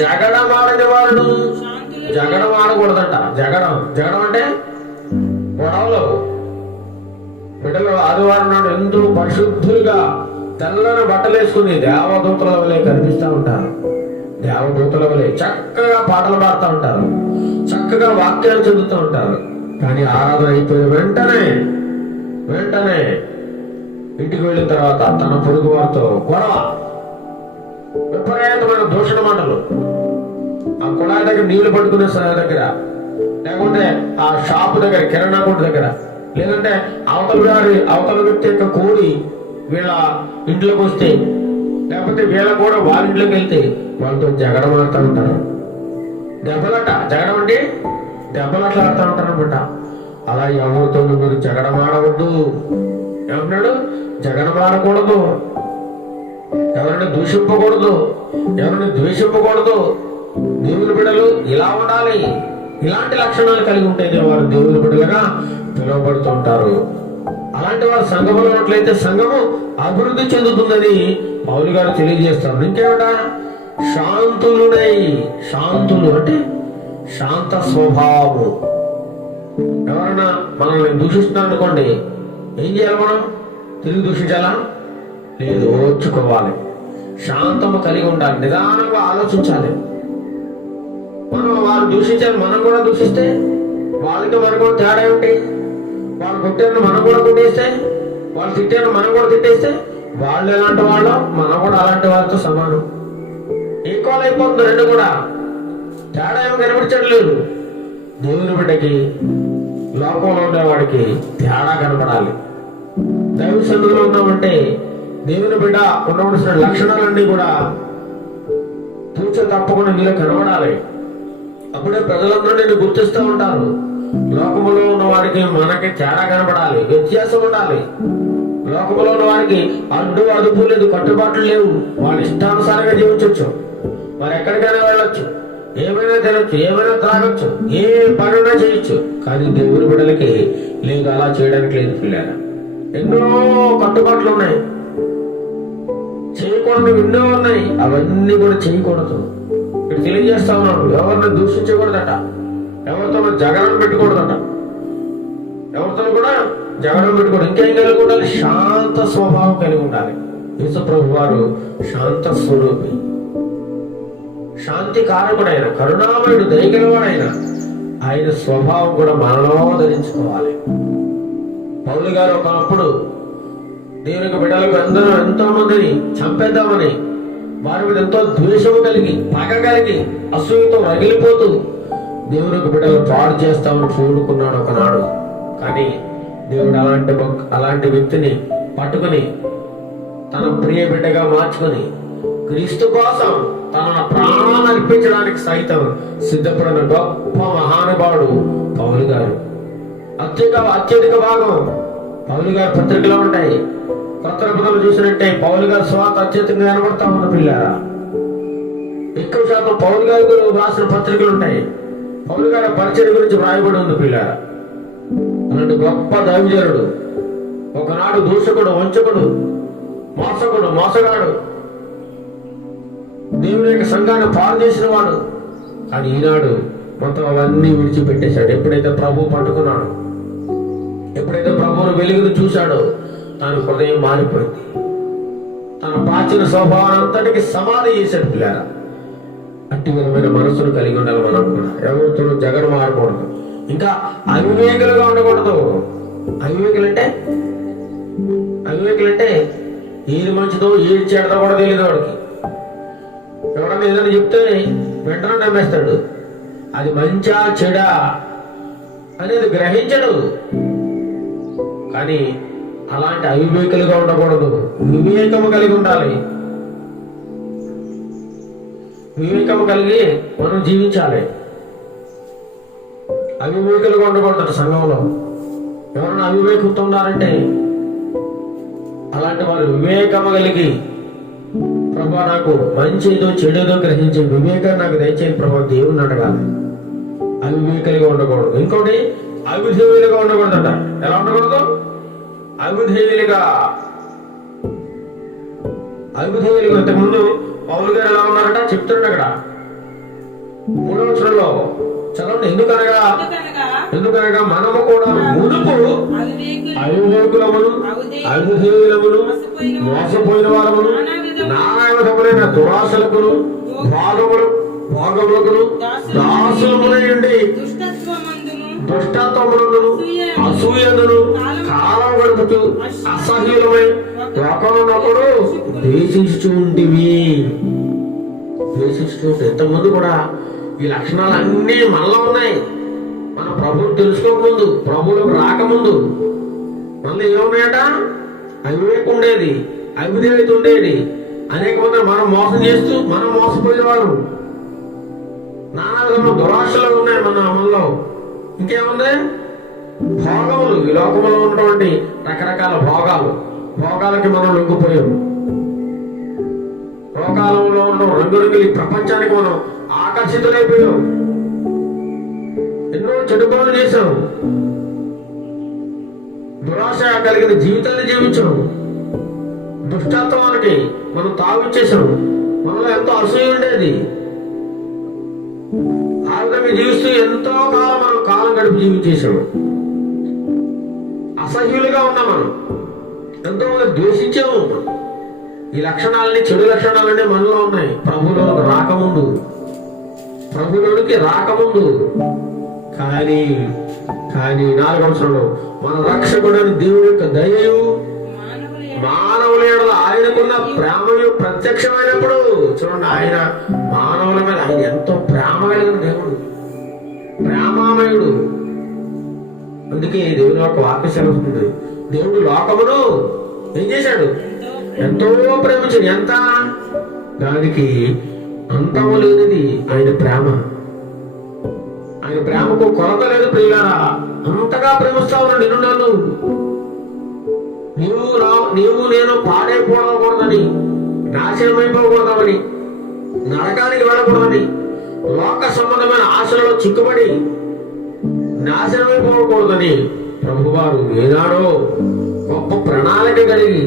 జగడమాడని వాడు, జగడం ఆడకూడదంట. జగడం అంటే గొడవలు. బిడ్డలు ఆదివారం నాడు ఎంతో పరిశుద్ధులుగా తెల్లని బట్టలు వేసుకుని దేవదూతల వలె కనిపిస్తూ ఉంటారు. దేవదూతల వలె చక్కగా పాటలు పాడుతూ ఉంటారు, చక్కగా వాక్యాలు చదువుతూ ఉంటారు. కానీ ఆరాధన అయిపోయిన వెంటనే ఇంటికి వెళ్ళిన తర్వాత తన పొరుగు వారితో గొడవ, విపరీతమైన దూషణ మాటలు. ఆ కుళాయి దగ్గర నీళ్లు పట్టుకునే దగ్గర, లేకుంటే ఆ షాపు దగ్గర, కిరాణా కొట్టు దగ్గర, లేదంటే అవతల వ్యక్తి యొక్క కోడి వీళ్ళ ఇంట్లోకి వస్తే, లేకపోతే వీళ్ళ కూడా వాళ్ళ ఇంట్లోకి వెళ్తే వాళ్ళతో జగడం ఆడుతూ ఉంటారు. జగడం అంటే దెబ్బలట్లా ఆడుతూ ఉంటారు అనమాట. అలా ఎవరితో మీరు జగడమాడవద్దు. ఏమంటున్నాడు? జగడమాడకూడదు, ఎవరిని దూషింపకూడదు, ఎవరిని ద్వేషింపకూడదు. దేవుని బిడ్డలు ఇలా ఉండాలి. ఇలాంటి లక్షణాలు కలిగి ఉంటేనే వారు దేవుని బిడ్డలుగా పిలువబడుతుంటారు. అలాంటి వారు సంఘములో ఉన్నట్లయితే సంఘము అభివృద్ధి చెందుతుందని పౌలు గారు తెలియజేస్తారు. ఇంకేమిటా? శాంతులునై. శాంతులు అంటే శాంత స్వభావము. ఎవరైనా మనల్ని దూషిస్తున్నారు అనుకోండి, ఏం చేయాలి? మనం తిరిగి దూషించాలా? లేదు, ఓర్చుకోవాలి, శాంతము కలిగి ఉండాలి, నిదానంగా ఆలోచించాలి. మనం వారు దూషించాలి, మనం కూడా దూషిస్తే వాళ్ళకి మనకు కూడా తేడా ఏమిటి? వాళ్ళు కొట్టారని మనం కూడా కొట్టేస్తే, వాళ్ళు తిట్టారని మనం కూడా తిట్టేస్తే, వాళ్ళు ఎలాంటి వాళ్ళు, మనం కూడా అలాంటి వారితో సమానం. ఈక్వల్ అయిపోతుంది రెండు కూడా. తేడా ఏమి కనిపించట్లేదు. దేవుని బిడ్డకి లోకంలో ఉండేవాడికి తేడా కనపడాలి. దైవ సన్నిధిలో ఉన్నామంటే దేవుని బిడ్డ ఉండవలసిన లక్షణాలన్నీ కూడా తూచ తప్పకుండా నీలో కనబడాలి. అప్పుడే ప్రజలందరూ నేను గుర్తిస్తూ ఉంటారు. లోకములో ఉన్న వాడికి మనకి తేడా కనపడాలి, వ్యత్యాసం ఉండాలి. లోకములో ఉన్న వాడికి అడ్డు అదుపు లేదు, కట్టుబాట్లు లేవు. వాళ్ళ ఇష్టానుసారంగా జీవించవచ్చు, వారు ఎక్కడికైనా వెళ్ళొచ్చు, ఏమైనా తినొచ్చు, ఏమైనా త్రాగొచ్చు, ఏ పనున్నా చేయొచ్చు. కానీ దేవుని బిడ్డలకి లేదు, అలా చేయడానికి లేదు. పిల్లలు ఎన్నో కట్టుబాట్లు ఉన్నాయి, చేయకూడదు ఎన్నో ఉన్నాయి. అవన్నీ కూడా చేయకూడదు. ఇక్కడ తెలియజేస్తా ఉన్నాడు, ఎవరిని దూషించకూడదట, ఎవరితో జగనం పెట్టకూడదట, ఎవరితో కూడా జగడం పెట్టుకోడు. ఇంకేం కలిగి ఉండాలి? శాంత స్వభావం కలిగి ఉండాలి. యేసు ప్రభు వారు శాంత స్వరూపి, శాంతి కారకుడైన, కరుణామయుడు, దయగలవాడైన ఆయన స్వభావం కూడా మనలో ధరించుకోవాలి. పౌలు గారు ఒకప్పుడు దేవునికి బిడ్డలకు ఎంతో మందిని చంపేద్దామని వారి మీద ఎంతో ద్వేషము కలిగి, పగ కలిగి, అసూయతో రగిలిపోతూ దేవునికి బిడ్డలు పాడు చేస్తామని చూడుకున్నాడు ఒకనాడు. కానీ దేవుడు అలాంటి వ్యక్తిని పట్టుకుని తన ప్రియ బిడ్డగా మార్చుకుని క్రీస్తు కోసం తన ప్రాణాన్ని అర్పించడానికి సైతం సిద్ధపడిన గొప్ప మహానుభావుడు పౌలు గారు. అత్యధిక భాగం పౌలు గారి పత్రికలో ఉంటాయి. కొత్త నిబంధనలు చూసినట్టే పౌలు గారి స్వాత అత్యధికంగా కనబడతా ఉన్న పిల్లారా. ఎక్కువ శాతం పౌలు గారి గురించి రాసిన పత్రికలు ఉంటాయి. పౌలు గారి పరిచయం గురించి వ్రాయబడి ఉంది పిల్లారా. అలాంటి గొప్ప దైవజనుడు, ఒకనాడు దూషకుడు, వంచకుడు, మోసగాడు, దేవుని యొక్క సంఘాన్ని పాడు చేసిన వాడు. కానీ ఈనాడు మొత్తం అవన్నీ విడిచిపెట్టేశాడు. ఎప్పుడైతే ప్రభు పట్టుకున్నాడు, ఎప్పుడైతే ప్రభువును వెలుగును చూశాడో తన హృదయం మారిపోయింది. తన ప్రాచీన స్వభావాన్ని అంతటికి సమాధి చేశాడు పిల్లారా. అట్టి విధమైన మనసును కలిగి ఉండాలి మనం కూడా. ఎవరితో జగడం ఆడకూడదు, ఇంకా అవివేకులుగా ఉండకూడదు. అవివేకులంటే ఏది మంచిదో ఏది చెడదో కూడా తెలియదు వాడికి. ఎవడన్నా ఏదైనా చెప్తే వెంటనే నమ్మేస్తాడు. అది మంచా చెడా అనేది గ్రహించడు. కానీ అలాంటి అవివేకులుగా ఉండకూడదు, వివేకము కలిగి ఉండాలి. వివేకము కలిగి మనం జీవించాలి. అవివేకులుగా ఉండకూడదు. సంఘంలో ఎవరైనా అవివేకంతో ఉన్నారంటే అలాంటి వారు వివేకము కలిగి, ప్రభా నాకు మంచిదో చెడుదో గ్రహించే వివేకాన్ని నాకు దయచేసి ప్రభా దేవుని అడగాలి. అవివేకులుగా ఉండకూడదు. ఇంకోటి అవిధేయులుగా ఉండకూడదట. ఎలా ఉండకూడదు? అవిధేయులుగా. ఇంతకుముందు పౌలు గారు ఎలా ఉన్నారట చెప్తున్నాడు అక్కడ 3వ వచనంలో చదవండి. ఎందుకనగా మనము కూడా మునుపు అవివేకులమును, అవిధేయులమును, మోసపోయిన వారమును, నానా విధములైన దురాశలకును, భోగములకును దాసులములై ఉండి దుష్టత్వములను, అసూయను కాలం గడుపుతూ అసహ్యులమై ఒకరినొకడు ద్వేషించుంటివి. ఇంతకుముందు కూడా ఈ లక్షణాలన్నీ మనలో ఉన్నాయి. మన ప్రభువుని తెలుసుకోకముందు, ప్రభువులకు రాకముందు మనలో ఏమున్నాయట? అవివేకం ఉండేది, అవిధేయత ఉండేది. అనేక మంది మనం మోసం చేస్తూ మనం మోసపోయేవారు. నానా విధమైన దురాశలు ఉన్నాయి మనలో. ఇంకేముంది? భోగములు. ఈ లోకంలో ఉన్నటువంటి రకరకాల భోగాలకి మనం లొంగిపోయాము. లోకాలంలో ఉన్న రంగురంగులు ఈ ప్రపంచానికి మనం ఆకర్షితులైపోయాం. ఎన్నో చెడు పనులు చేశాం, దురాశ కలిగిన జీవితాన్ని జీవించాం, దుష్టత్వానికి మనం తావిచ్చేసాం. మనలో ఎంతో అసూయ ఉండేది. ఆ విధంగా జీవిస్తూ ఎంతో కాలం మనం కాలం గడిపి జీవించేసాము. అసహ్యులుగా ఉన్నాం. మనం ఎంతో మంది ద్వేషించాము. ఈ లక్షణాలని, చెడు లక్షణాలన్నీ మనలో ఉన్నాయి. ప్రభువులోకి రాకముందు కానీ 4వ వచనంలో మన రక్షకుడైన దేవుని యొక్క దయయు మానవుల ఎడల ఆయనకున్న ప్రేమయు ప్రత్యక్షమైనప్పుడు చూడండి. ఆయన మానవుల మీద ఆయన ఎంతో ప్రేమ కలిగిన దేవుడు, ప్రేమామయుడు. అందుకే దేవుని యొక్క వాక్య సెలవుతుంది. దేవుడు లోకమును ఏం చేశాడు? ఎంతో ప్రేమించాడు. ఎంత? దానికి అంతము లేనిది ఆయన ప్రేమ. ఆయన ప్రేమకు కొరత లేదు ప్రియులారా. అంతగా ప్రేమిస్తా ఉన్నాడు నిన్ను నన్ను. నీవు నేను పాడైపోకూడదని, నాశనమైపోకూడదని, నరకానికి వెళ్ళకూడదని, లోక సంబంధమైన ఆశలలో చిక్కుబడి నాశనమైపోకూడదని ప్రభువారు ఏనాడో గొప్ప ప్రణాళిక కలిగి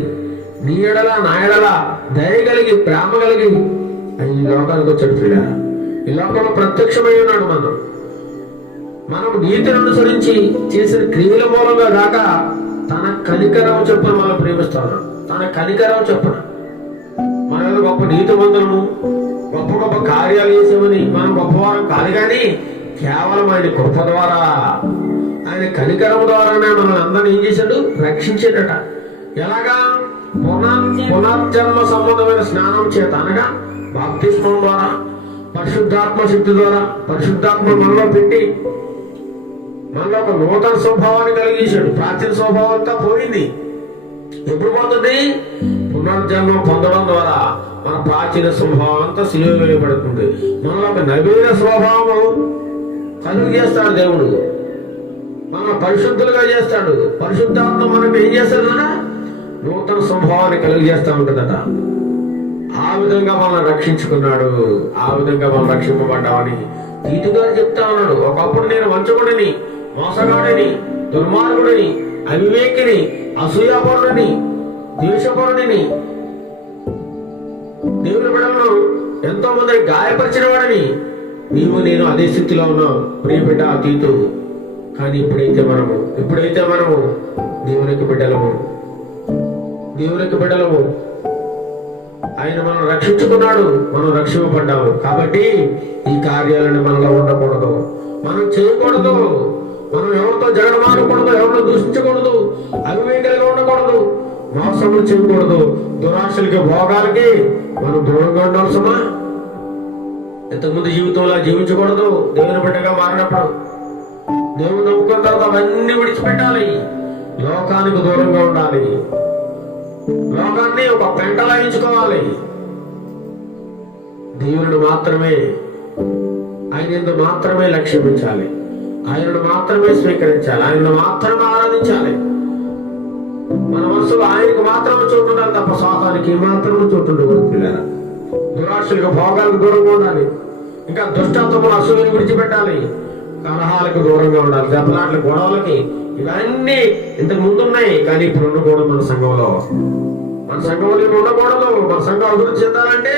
నీ ఎడల నా ఎడల దయ కలిగి ప్రేమ కలిగి ఈ లోకానికి వచ్చాడు ప్రియులారా. ఈ లోకంలో ప్రత్యక్షమై ఉన్నాడు. మనం నీతిని అనుసరించి చేసిన క్రియల మూలంగా కాక తన కనికరం చొప్పున మనం ప్రేమిస్తా ఉన్నాడు. తన కనికరం చొప్పున మన గొప్ప నీతిమంతులము, గొప్ప గొప్ప కార్యాలు చేసామని మనం గొప్పవారం కాదు, కానీ కేవలం ఆయన కృప ద్వారా, ఆయన కనికరం ద్వారానే మనల్ని అందరినీ ఏం చేశాడు? రక్షించేటట. ఎలాగా? పునర్జన్మ సంబంధమైన స్నానం చేత, అనగా బాప్తిస్మం ద్వారా, పరిశుద్ధాత్మ శక్తి ద్వారా, పరిశుద్ధాత్మ మనలో పెట్టి మనలో ఒక నూతన స్వభావాన్ని కలిగేశాడు. ప్రాచీన స్వభావం అంతా పోయింది. ఎప్పుడు పోతుంది? పునర్జన్మ పొందడం ద్వారా మన ప్రాచీన స్వభావం అంతా సిలువ వేయబడుతుంది. మనలో ఒక నవీన స్వభావం కలుగు చేస్తాడు దేవుడు. మన పరిశుద్ధులుగా చేస్తాడు. పరిశుద్ధాత్మ మనకు ఏం చేస్తాడట? నూతన స్వభావాన్ని కలుగు చేస్తా ఉంటుందట. ఆ విధంగా మనల్ని రక్షించుకున్నాడు. ఆ విధంగా మనం రక్షింపబడ్డామని తీతు గారు చెప్తా ఉన్నాడు. ఒకప్పుడు నేను వంచకుడిని, మోసగాడిని, దుర్మార్గుడిని, అవివేకిని, అసూయాపరుడిని, ద్వేషపరుడిని, దేవుని బిడ్డలను ఎంతో మంది గాయపరిచిన వాడిని, నీవు నేను అదే స్థితిలో ఉన్నాం ప్రియ బిడ్డ తీతు. కానీ ఎప్పుడైతే మనము దేవునికి బిడ్డలము, ఆయన మనం రక్షించుకున్నాడు, మనం రక్షింపబడ్డాము. కాబట్టి ఈ కార్యాలను మనలో ఉండకూడదు, మనం చేయకూడదు. మనం ఎవరితో జగడమాడకూడదు, ఎవరితో దూషించకూడదు, అవివేకాలుగా ఉండకూడదు, మోసములు చేయకూడదు, దురాశలకి, భోగాలకి మనం దూరంగా ఉండవలసమా? ఇంతకుముందు జీవితంలో జీవించకూడదు. దేవుని బిడ్డగా మారినప్పుడు దేవుని నమ్ముకున్న తర్వాత అవన్నీ విడిచిపెట్టాలి. లోకానికి దూరంగా ఉండాలి. లోకాన్ని ఒక పెంటలా ఎంచుకోవాలి. దేవుని మాత్రమే, ఆయనను మాత్రమే లక్ష్యమించాలి, ఆయనను మాత్రమే స్వీకరించాలి, ఆయనను మాత్రమే ఆరాధించాలి. మన మనసులో ఆయనకు మాత్రమే చోటు ఉండాలి తప్ప సాతానికి మాత్రమే చోటు ఉండకూడదు. దురాశలకు, భోగాలకు దూరంగా ఉండాలి. ఇంకా దుష్టత్వములు, అసూయను విడిచిపెట్టాలి. కలహాలకు దూరంగా ఉండాలి. దెబ్బలాట్ల, గొడవలకి, ఇవన్నీ ఇంతకు ముందున్నాయి, కానీ ఇప్పుడు ఉండకూడదు. మన సంఘంలో ఉండకూడదు. మన సంఘం అభివృద్ధి చెందాలంటే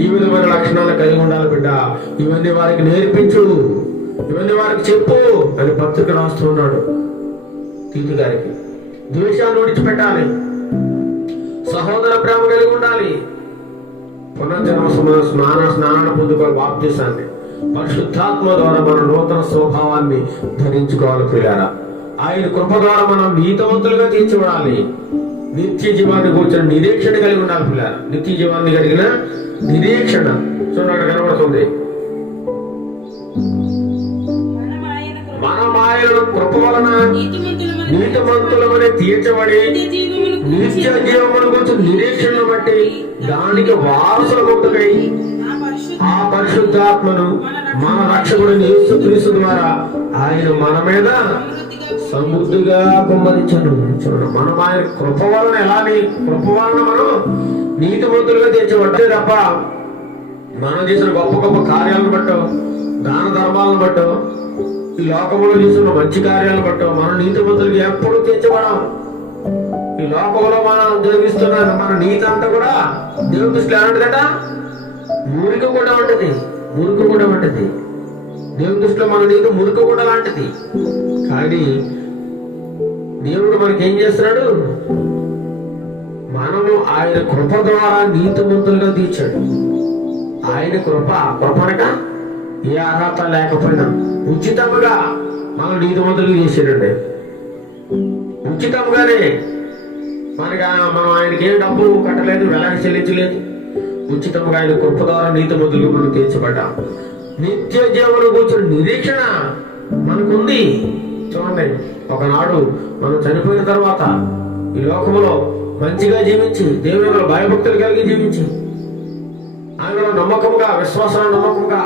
ఈ విధమైన లక్షణాలు కలిగి ఉండాలి. బిడ్డ, ఇవన్నీ వారికి నేర్పించు, ఇవన్నీ వారికి చెప్పు అని పత్రిక రాస్తున్నాడు తీతు గారికి. ద్వేషాన్ని విడిచిపెట్టాలి, సహోదర ప్రేమ కలిగి ఉండాలి, పునర్జన్మ స్నానాన్ని పొందుకోవాలి, బాప్తిసాన్ని, పరిశుద్ధాత్మ ద్వారా మన నూతన స్వభావాన్ని ధరించుకోవాలి. ప్రియారా, ఆయన కృప ద్వారా మనం నీతివంతులుగా తీర్చిబడాలి. నిత్య జీవాన్ని కూర్చొని నిరీక్షణ కలిగి ఉండాలి. పిల్లలు, నిత్య జీవాన్ని కలిగిన నిరీక్షణ చూడండి కనబడుతుంది. మనం ఆయన కృప వలన నీతిమంతులమని తీర్చబడి నిత్య జీవమును గురించి నిరీక్షణను బట్టి దానికి వారసులమవుతాయి. ఆ పరిశుద్ధాత్మను మన రక్షకుడిని యేసుక్రీస్తు ద్వారా ఆయన మన మీద సమృద్ధిగా కుమ్మరించాడు. చూడండి, మనం ఆయన కృప వలన, కృప వలన మనం నీతిమంతులుగా తీర్చబడ్డాయి తప్ప మనం చేసిన గొప్ప గొప్ప కార్యాలను బట్టో, దాన ధర్మాలను బట్టో, ఈ లోకంలో చేసిన మంచి కార్యాలను బట్టో మనం నీతిమంతులుగా ఎప్పుడూ తీర్చబడాం. ఈ లోకంలో మనం జరిగిస్తున్న మన నీతి అంతా కూడా దేవుని దృష్టిలో ఏమంటదట? మురికి కూడా ఉంటుంది. దేవుని దృష్టిలో మన నీతి మురికి కూడా లాంటిది. కానీ దేవుడు మనకి ఏం చేస్తున్నాడు? మనము ఆయన కృప ద్వారా నీతిమంతులుగా తీర్చాడు. ఆయన కృపనక ఏ అర్హత లేకపోయినా ఉచితముగా మనం నీతిమంతులుగా చేసాడండి. ఉచితంగానే మనం ఆయనకి ఏం డబ్బు కట్టలేదు, వెలకి చెల్లించలేదు. ఉచితంగా ఆయన కృప ద్వారా నీతిమంతులుగా మనం తీర్చబడ్డాం. నిత్య జీవన కూర్చుని నిరీక్షణ మనకుంది. చూడండి, ఒకనాడు మనం చనిపోయిన తర్వాత ఈ లోకంలో మంచిగా జీవించి, దేవుని భయభక్తులు కలిగి జీవించి, ఆయనలో నమ్మకంగా, విశ్వాసాల నమ్మకంగా,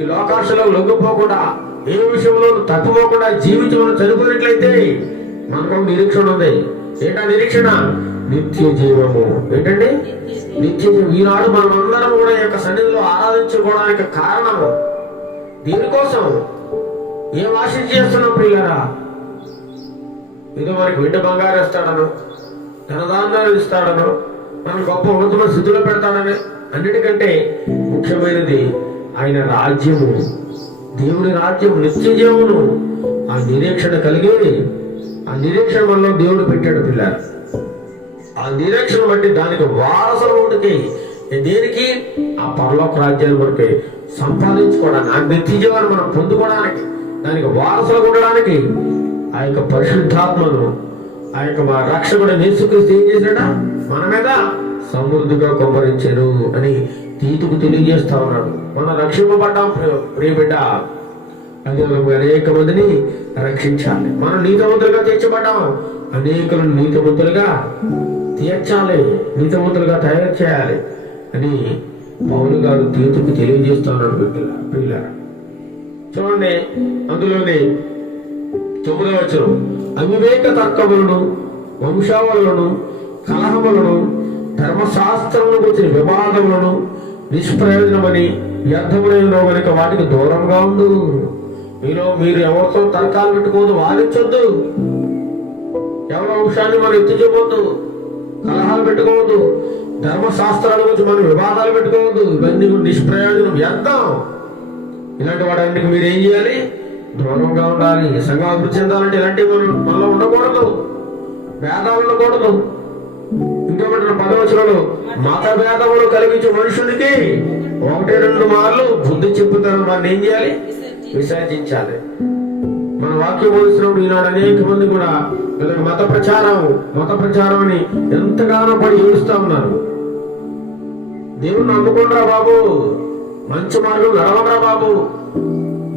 ఈ లోకాశలో లొంగిపోకుండా, ఏ విషయంలో తప్పుకోకుండా జీవించి మనం చనిపోయినట్లయితే మనకు నిరీక్షణ ఉంది. ఏంటా నిరీక్షణ? నిత్య జీవము. ఏంటండి? నిత్య జీవం. ఈనాడు మనం అందరం కూడా ఈ యొక్క సన్నిధిలో ఆరాధించుకోవడానికి కారణము దీనికోసం. ఏం ఆశించి చేస్తున్నాం ప్రియులారా? ఏదో మనకి వెండి బంగారు ఇస్తాడను, ధనధాన్యాలు ఇస్తాడను, మన గొప్ప ఉన్నతమైన స్థితిలో పెడతాడని. అన్నిటికంటే ముఖ్యమైనది ఆయన రాజ్యము, దేవుని రాజ్యం, నిత్య జీవమును, ఆ నిరీక్షణ కలిగి ఆ నిరీక్షణ మనలో దేవుడు పెట్టాడు పిల్లలు. ఆ నిరీక్షణ బట్టి దానికి వారసులు ఒకటికి దేనికి ఆ పరలోక రాజ్యాన్ని మనకి సంపాదించుకోవడానికి, ఆ నిత్య జీవాన్ని మనం పొందుకోవడానికి, దానికి వారసులు ఉండడానికి ఆ యొక్క పరిశుద్ధాత్మను ఆ యొక్క మా రక్షకుడు యేసుక్రీస్తు ఏం చేశాడా మన మీద సమృద్ధిగా కుమ్మరించారు అని తీతుకు తెలియజేస్తా ఉన్నాడు. మనం రక్షింపబడ్డాం ప్రియబిడ్డ, అదే అనేక మందిని రక్షించాలి. మనం నీతిమంతులుగా తీర్చబడ్డాం, అనేకులను నీతిమంతులుగా తీర్చాలి, నీతిమంతులుగా తయారు చేయాలి అని పౌలు గారు తీతుకు తెలియజేస్తా ఉన్నాడు. పిల్లల చూడండి, అందులోని 9వ వచనం, అవివేక తర్కములను, వంశావళులను, కలహములను, ధర్మశాస్త్రమును వచ్చిన వివాదములను, నిష్ప్రయోజనమని వ్యర్థములైన కనుక వాటికి దూరంగా ఉండు. మీరు ఎవరితో తర్కాలు పెట్టుకోవద్దు, వాదించొద్దు, ఎవరి వంశాన్ని మనం ఎత్తి చూపొద్దు, కలహాలు పెట్టుకోవద్దు, ధర్మశాస్త్రాల గురించి మనం వివాదాలు పెట్టుకోవద్దు. ఇవన్నీ నిష్ప్రయోజనం, వ్యర్థం. ఇలాంటి వాటికి మీరు ఏం చేయాలి? దూరంగా ఉండాలి. సంఘం అభివృద్ధి చెందాలంటే ఇలాంటివి మనలో ఉండకూడదు, భేదాలు ఉండకూడదు. ఇంకేమంటారు 10వ వచనంలో, మత భేదములు కలిగించే మనుషునికి 1-2 మార్లు బుద్ధి చెప్పుతారు. మనం ఏం చేయాలి? విసర్జించాలి. మన వాక్యం బోధిస్తున్నప్పుడు ఈనాడు అనేక మంది కూడా మత ప్రచారం అని ఎంతగానో పడి ఏడుస్తా ఉన్నారు. దేవుణ్ణి నమ్ముకోండిరా బాబు, మంచి మార్గం నడవరా బాబు,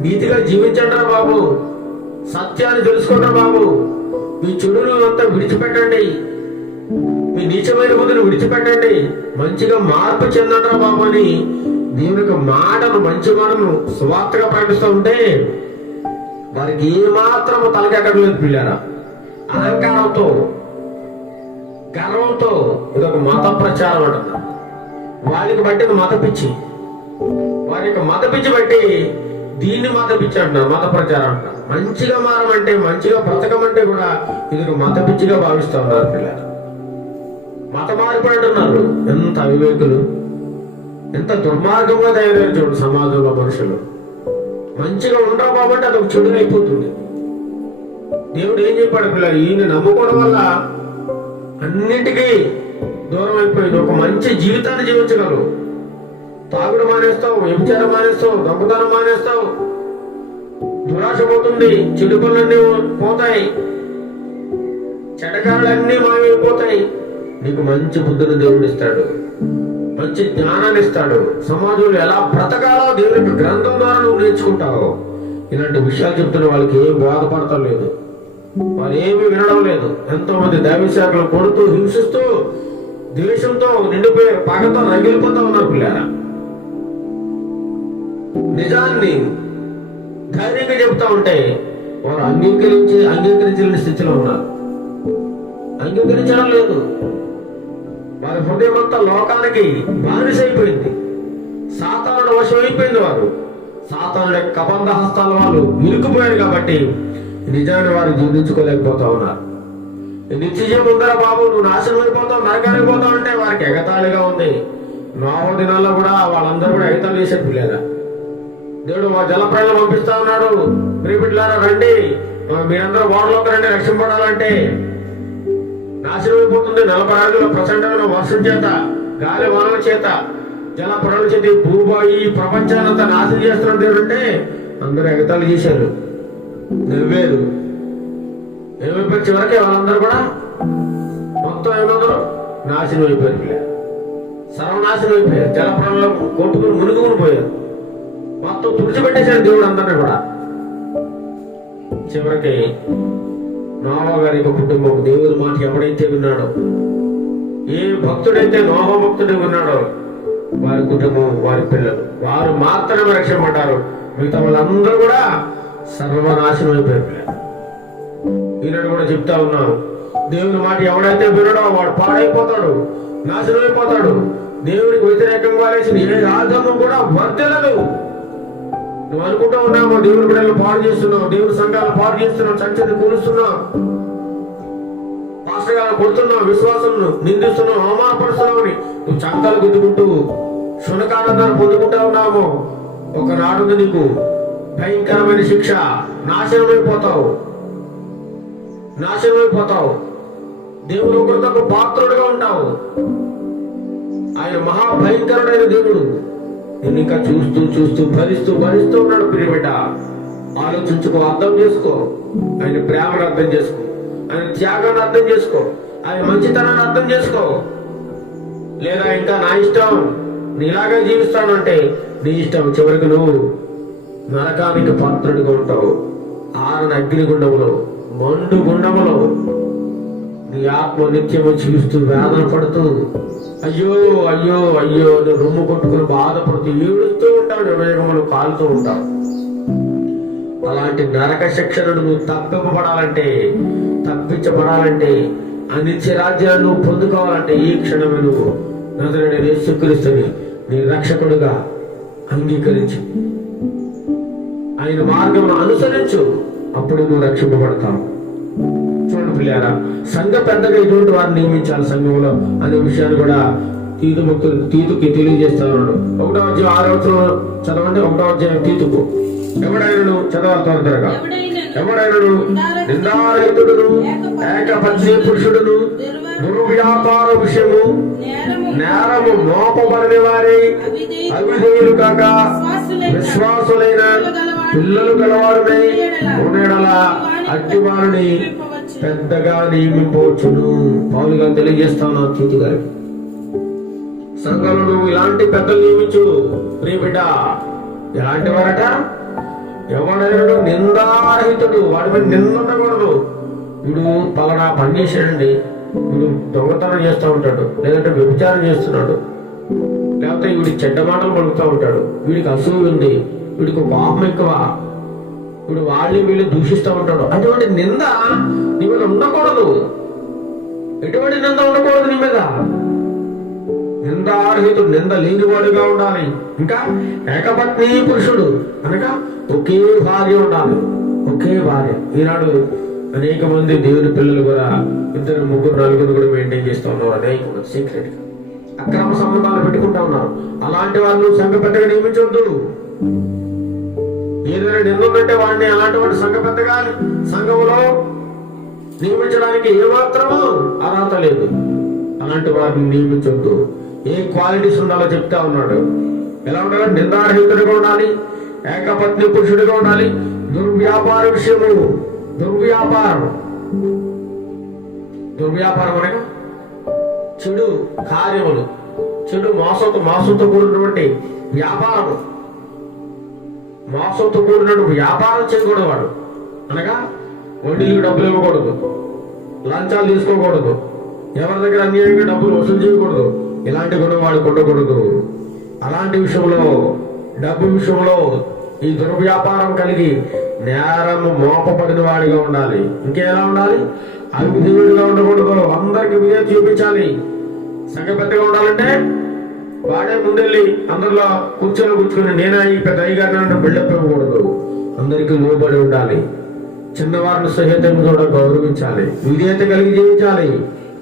నీతిగా జీవించండి రా బాబు, సత్యాన్ని తెలుసుకోండి బాబు, మీ చెడును అంతా విడిచిపెట్టండి, మీ నీచమైన బుద్ధిని విడిచిపెట్టండి, మంచిగా మార్పు చెందండి రా బాబు అని దేవుని యొక్క మాటను, మంచి మాటను సువార్తగా ప్రకటిస్తూ ఉంటే వారికి ఏమాత్రము తలకెక్కడలేదు పిల్లారా. అహంకారంతో, గర్వంతో ఇదొక మత ప్రచారం అంటున్నారు. వారికి బట్టి మత పిచ్చి, వారి యొక్క మత పిచ్చి బట్టి దీన్ని మత పిచ్చి అంటున్నారు, మత ప్రచారం అంటున్నారు. మంచిగా మారమంటే, మంచిగా బ్రతకమంటే కూడా ఇది మత పిచ్చిగా భావిస్తూ ఉన్నారు పిల్లలు. మత మారిపోయినట్టున్నారు. ఎంత అవివేకులు, ఎంత దుర్మార్గంగా తయారయ్యారు చూడండి సమాజంలో మనుషులు. మంచిగా ఉండరా బాబంటే అదొక చెడు అయిపోతుంది. దేవుడు ఏం చెప్పాడు పిల్లలు? ఈయన నమ్ముకోవడం వల్ల అన్నిటికీ దూరం అయిపోయింది. ఒక మంచి జీవితాన్ని జీవించగలవు. తాగుడు మానేస్తావు, వ్యభిచారం మానేస్తావు, దొంగతనం మానేస్తావు, దురాశ పోతుంది, చెడు పనులన్నీ పోతాయి, చెడ్డకారులన్నీ మాయమైపోతాయి. నీకు మంచి బుద్ధిని దేవుడు ఇస్తాడు, మంచి జ్ఞానాన్ని ఇస్తాడు. సమాజంలో ఎలా బ్రతకాలో దేవుని గ్రంథం ద్వారా నువ్వు నేర్చుకుంటావు. ఇలాంటి విషయాలు చెప్తున్న వాళ్ళకి ఏం బాధపడటం లేదు, వారు ఏమీ వినడం లేదు. ఎంతో మంది దైవశాఖలు కొడుతూ, హింసిస్తూ, ద్వేషంతో నిండిపోయి పగతో రగిలిపోతా ఉన్నారు పిల్లారా. నిజాన్ని ధైర్యంగా చెబుతా ఉంటే వారు అంగీకరించలేని స్థితిలో ఉన్నారు. అంగీకరించడం లేదు. వారి హృదయం అంతా లోకానికి బానిసైపోయింది, సాతానుడు వశం అయిపోయింది. వారు సాతానుడి కబంధ హస్తాల వాళ్ళు ఇరుక్కుపోయారు కాబట్టి నిజాన్ని వారు జీర్ణించుకోలేకపోతా ఉన్నారు. నిత్యజీవం ఉందరా బాబు, నువ్వు నాశనం అయిపోతావు, నరకానికి పోతావు అంటే వారికి ఎగతాళిగా ఉంది. నోవ దినాల్లో కూడా వాళ్ళందరూ కూడా ఎగతాళి చేశారు పిల్లేదా. దేవుడు మా జలప్రయాణం పంపిస్తా ఉన్నాడు, ప్రియబిడ్డలారా రండి, మీరందరూ వాడలోకి రండి, రక్షింపడాలంటే నాశనం అయిపోతుంది. 40 అడుగుల ప్రచండమైన వర్షం చేత, గాలి వానల చేత, జలప్రయాణం చేతి భూబాయి ప్రపంచాన్ని అంతా నాశనం చేస్తున్నాడు దేవుడు అంటే అందరూ ఎగతాళి చేశారు, నవ్వేరు. ఏమైపోయి చివరికి వాళ్ళందరూ కూడా మొత్తం ఏమందరూ నాశనం అయిపోయారు, సర్వనాశనం అయిపోయారు. జలప్రయాణంలో కొట్టుకుని మునుగుని పోయారు, మొత్తం తుడిచిపెట్టేశాడు దేవుడు అందరినీ కూడా. చివరికి నోవా గారి యొక్క కుటుంబం దేవుడి మాట ఎవడైతే విన్నాడో, ఏ భక్తుడైతే నోవా భక్తుడు విన్నాడో, వారి కుటుంబం, వారి పిల్లలు, వారు మాత్రమే రక్షింపడ్డారు. మిగతా వాళ్ళందరూ కూడా సర్వనాశనం అయిపోయారు. ఈనాడు కూడా చెప్తా ఉన్నాం, దేవుని మాట ఎవడైతే వినడో వాడు పాడైపోతాడు, నాశనం అయిపోతాడు. దేవునికి వ్యతిరేకంగా వేసిన ఏ ఆగమం కూడా వర్ధలదు. నువ్వు అనుకుంటా ఉన్నావు దేవుని బిడ్డలు పాడు చేస్తున్నావు, దేవుని సంఘాలు పాడు చేస్తున్నావు, చర్చని కూలుస్తున్నావు, పాస్టర్ గారు కొడుతున్నావు, విశ్వాసం నిందిస్తున్నావు, అవమానపరుస్తున్నావు అని నువ్వు చంకాలు గుద్దుకుంటూ శునకానందాన్ని పొందుకుంటా ఉన్నావు. ఒకనాడు నీకు భయంకరమైన శిక్ష, నాశనం అయిపోతావు. నాశనమైపోతావు. దేవుడు ఒకరికొక పాత్రుడుగా ఉంటావు. ఆయన మహాభయంకరుడైన దేవుడు. నేను ఇంకా చూస్తూ చూస్తూ భరిస్తూ ఉన్నాడు. ప్రియబిడ్డ, ఆలోచించుకో, అర్థం చేసుకో. ఆయన ప్రేమను అర్థం చేసుకో, ఆయన త్యాగాన్ని అర్థం చేసుకో, ఆయన మంచితనాన్ని అర్థం చేసుకో. లేదా ఇంకా నా ఇష్టం, నీలాగా జీవిస్తాను అంటే నీ ఇష్టం, చివరికి నువ్వు నరకానికి పాత్రుడిగా ఉంటావు. ఆరని అగ్నిగుండములో, మండు గుండములో నీ ఆత్మ నిత్యము జీవిస్తూ వేదన పడుతూ అయ్యో అయ్యో అయ్యో రొమ్ము కొట్టుకుని బాధపడుతూ ఏడుస్తూ ఉంటావు, నిర్వేగములు కాలుతూ ఉంటావు. అలాంటి నరక శిక్షను నువ్వు తప్పించబడాలంటే ఆ నిత్య రాజ్యాన్ని నువ్వు పొందుకోవాలంటే ఈ క్షణమే నువ్వు నజరేయుడైన యేసుక్రీస్తుని నీ రక్షకుడుగా అంగీకరించు, ఆయన మార్గం అనుసరించు. అప్పుడు నువ్వు రక్షింపబడతావు. చూడండి పిల్లారా, సంఘ పెద్దగా ఇటువంటి వారిని నియమించాలి సంఘంలో అనే విషయాన్ని కూడా తీతుకి తెలియజేస్తాను. 1వ అధ్యాయం 6వ వచనం చదవండి. 1వ అధ్యాయం తీతుకు. ఎవడైనను చదవాలి త్వరగా. ఎవడైనను నిందారహితుడును ఏకపత్ని పురుషుడును దుర్వ్యాపార విషయము నేరము మోపబడిన వారి అవిధేయులు కాక విశ్వాసులైన పిల్లలు గలవారునై ఉండేడలా అట్టి వారిని పెద్దగా నియమింపవచ్చును. పౌలుగా తెలియజేస్తాను తీతు గారికి. సంఘంలో నువ్వు ఇలాంటి పెద్దలు నియమించు. ప్రియబిడ్డ, ఎలాంటి వారట? ఎవడైనా నిందారహితుడు, వాడి మీద నింద ఉండకూడదు. వీడు పలానా పని చేశాడండి, వీడు దొంగతనం చేస్తూ ఉంటాడు, లేదంటే వ్యభిచారం చేస్తున్నాడు, లేకపోతే వీడి చెడ్డ మాటలు పలుకుతూ ఉంటాడు, వీడికి అసూయ ఉంది, వీడికి పాపం ఎక్కువ, వీడు వీళ్ళు దూషిస్తూ ఉంటాడు. అటువంటి నింద నీ మీద ఉండకూడదు. ఎటువంటి నింద ఉండకూడదు నీ మీద. నిందారహితుడు, నింద లేనివాడుగా ఉండాలి. ఇంకా ఏకపత్ని పురుషుడు అనగా ఒకే భార్య ఉండాలి. ఒకే భార్య. ఈనాడు అనేక మంది దేవుని పిల్లలు కూడా 2, 3, 4 కూడా మెయింటైన్ చేస్తూ ఉన్నారు. అనేక మంది సీక్రెట్ గా అక్రమ సంబంధాలు పెట్టుకుంటా ఉన్నారు. అలాంటి వాళ్ళు సంఘ పెద్దగా నియమించొద్దు. ఏదైనా నిందుందంటే వాడిని అలాంటి వాడు సంఘ పెద్దగా సంఘంలో నియమించడానికి ఏమాత్రమూ అర్హత లేదు. అలాంటి వారిని నియమించొద్దు. ఏ క్వాలిటీస్ ఉండాలో చెప్తా ఉన్నాడు. ఎలా ఉండాలి? నిందారహితుడిగా ఉండాలి, ఏకపత్ని పురుషుడిగా ఉండాలి, దుర్వ్యాపార విషయము. దుర్వ్యాపారం అనగా చెడు కార్యములు, చెడు మోసంతో కూడినటువంటి వ్యాపారము. మోసంతో కూడినటువంటి వ్యాపారం చేయకూడదు వాడు. అనగా వడ్డీలకు డబ్బులు ఇవ్వకూడదు, లంచాలు తీసుకోకూడదు, ఎవరి దగ్గర అన్యాయంగా డబ్బులు వసూలు చేయకూడదు. ఇలాంటి గుణం వాడు ఉండకూడదు. అలాంటి విషయంలో, డబ్బు విషయంలో ఈ దుర్వ్యాపారం కలిగి నేరము మోపబడిన వాడిగా ఉండాలి. ఇంకేలా ఉండాలి? అవిధేయుడిగా ఉండకూడదు. అందరికి విధేయత చూపించాలి. సంఘ పెద్దగా ఉండాలంటే వాడే ముందెళ్ళి అందరిలో కూర్చొని కూర్చుని నేనే ఈ పెద్ద అయ్యగారిని అంటే బిల్డప్ ఇవ్వకూడదు. అందరికీ లోబడి ఉండాలి. చిన్నవారిని సహితం కూడా గౌరవించాలి, విధేయత కలిగి జీవించాలి.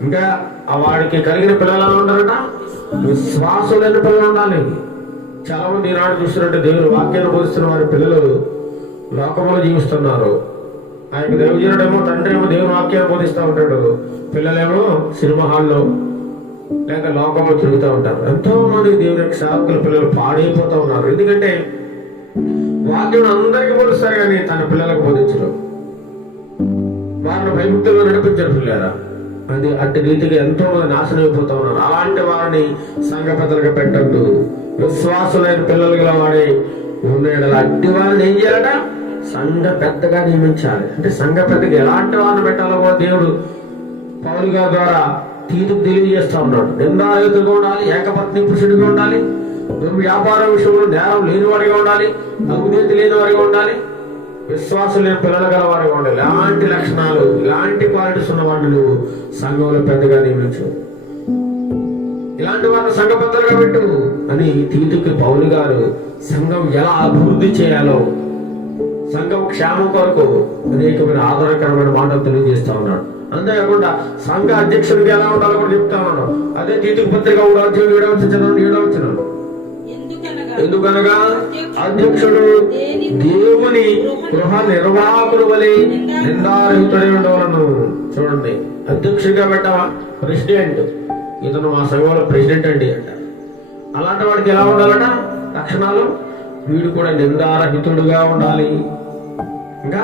ఇంకా ఆ వాడికి కలిగిన పిల్లలు ఎలా ఉంటారట? విశ్వాసులైన పిల్లలు ఉండాలి. చాలా మంది ఈనాడు చూస్తున్నట్టు దేవుని వాక్యాన్ని బోధిస్తున్న వారి పిల్లలు లోకంలో జీవిస్తున్నారు. ఆయన దేవజనుడేమో, తండ్రి ఏమో దేవుని వాక్యాన్ని బోధిస్తూ ఉంటాడు, పిల్లలేమో సినిమా హాల్లో లేక లోకంలో తిరుగుతూ ఉంటారు. ఎంతో మంది దేవుని యొక్క సేవకుల పిల్లలు పాడైపోతూ ఉన్నారు. ఎందుకంటే వాక్యం అందరికీ బోధిస్తారు కానీ తన పిల్లలకు బోధించరు. వారిని భయముక్తులుగా నడిపించారు పిల్లరా. అది అట్టి రీతిగా ఎంతో మంది నాశనం అయిపోతా ఉన్నారు. అలాంటి వారిని సంఘ పెద్దలుగా పెట్టద్దు. విశ్వాసులైన పిల్లలు గల వాడే ఉన్నాడు. అట్టి వారిని ఏం చేయాలట? సంఘ పెద్దగా నియమించాలి. అంటే సంఘ పెద్దగా ఎలాంటి వారిని పెట్టాలో కూడా దేవుడు పౌలు గారి ద్వారా తీతుకు తెలియజేస్తా ఉన్నాడు. నిందారహితుడిగా ఉండాలి, ఏకపత్ని పురుషుడిగా ఉండాలి, దుర్వ్యాపార విషయంలో నేరం లేనివాడిగా ఉండాలి, అవినీతి లేనివాడిగా ఉండాలి, విశ్వాసం లేని పిల్లలు గల వారిగా ఉండాలి. ఇలాంటి లక్షణాలు, ఇలాంటి క్వాలిటీస్ ఉన్న వాడిని నువ్వు సంఘంలో పెద్దగా నియమించు. ఇలాంటి వారిని సంఘ పెద్దలుగా పెట్టు అని తీతుకి పౌలు గారు సంఘం ఎలా అభివృద్ధి చేయాలో, సంఘం క్షేమం కొరకు అనేకమైన ఆధారకరమైన మాటలు తెలియజేస్తా ఉన్నాడు. అంతేకాకుండా సంఘ అధ్యక్షుడికి ఎలా ఉండాలో కూడా చెప్తా ఉన్నాడు. అదే తీతుకు పత్రిక 3వ అధ్యాయం 7వ వచనం చదవండి. 7వ వచనం. ఎందుకనగా అధ్యక్షుడు దేవుని గృహ నిర్వాహకుడు వలె నిందారహితుడై ఉండవలను. చూడండి, అధ్యక్షుడిగా పెట్టవా, ప్రెసిడెంట్, ఇతను మా సంఘంలో ప్రెసిడెంట్ అండి అంట. అలాంటి వాడికి ఎలా ఉండాలట లక్షణాలు? వీడు కూడా నిందారహితుడుగా ఉండాలి. ఇంకా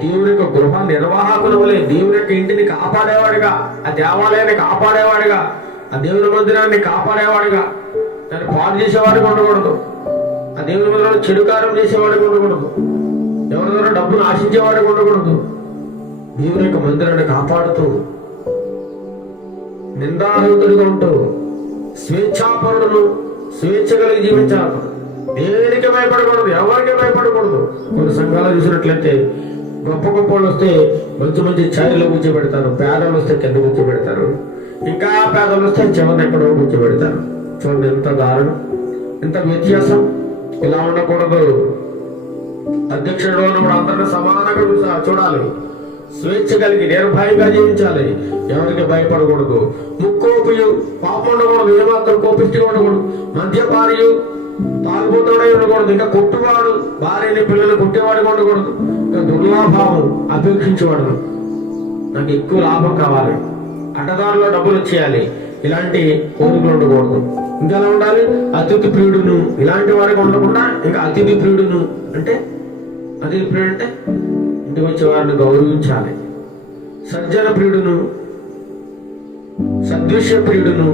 దేవుని యొక్క గృహ నిర్వాహకుల వలె, దేవుని యొక్క ఇంటిని కాపాడేవాడిగా, ఆ దేవాలయాన్ని కాపాడేవాడిగా, ఆ దేవుని మందిరాన్ని కాపాడేవాడిగా, దాన్ని పాడు చేసేవాడిగా ఉండకూడదు. ఆ దేవుని మందిరంలో చెడుకారం చేసేవాడిగా ఉండకూడదు. ఎవరి ద్వారా డబ్బును ఆశించేవాడిగా ఉండకూడదు. దేవుని యొక్క మందిరాన్ని కాపాడుతూ నిందారహితుడిగా ఉంటూ స్వేచ్ఛాపరులను, స్వేచ్ఛ కలిగి జీవించాలి. దేనికి భయపడకూడదు, ఎవరికి భయపడకూడదు. కొన్ని సంఘాలు చూసినట్లయితే గొప్ప గొప్ప వాళ్ళు వస్తే మంచి మంచి ఛాయలో కూర్చోబెడతారు, పేదలు వస్తే కింద కూర్చోబెడతారు, ఇంకా పేదలు వస్తే చివరిని ఎక్కడో కూర్చోబెడతారు. చూడండి ఎంత దారుణం, ఎంత వ్యత్యాసం. ఇలా ఉండకూడదు. అధ్యక్షుడు ఉన్నప్పుడు అందరినీ సమానంగా చూడాలి. స్వేచ్ఛ కలిగి నిర్భయంగా జీవించాలి. ఎవరికి భయపడకూడదు. ముక్కోపియు పాపం ఉండకూడదు, ఏమాత్రం కోపిష్టిగా ఉండకూడదు. మద్యపారియు తాగుబోతుడై ఉండకూడదు. ఇంకా కొట్టువాడు, భార్యని పిల్లలు కొట్టేవాడిగా ఉండకూడదు. ఇంకా దుర్లాభావం అపేక్షించేవాడు, నాకు ఎక్కువ లాభం కావాలి, అడ్డదారులో డబ్బులు వచ్చేయాలి, ఇలాంటి కోరికలు ఉండకూడదు. ఇంకా ఎలా ఉండాలి? అతిథి ప్రియుడును, ఇలాంటి వాడికి ఉండకుండా ఇంకా అతిథి ప్రియుడును అంటే, అతిథి ప్రియుడు అంటే ఇంటికి వచ్చే వారిని గౌరవించాలి. సజ్జన ప్రియుడును, సద్విష ప్రియుడును,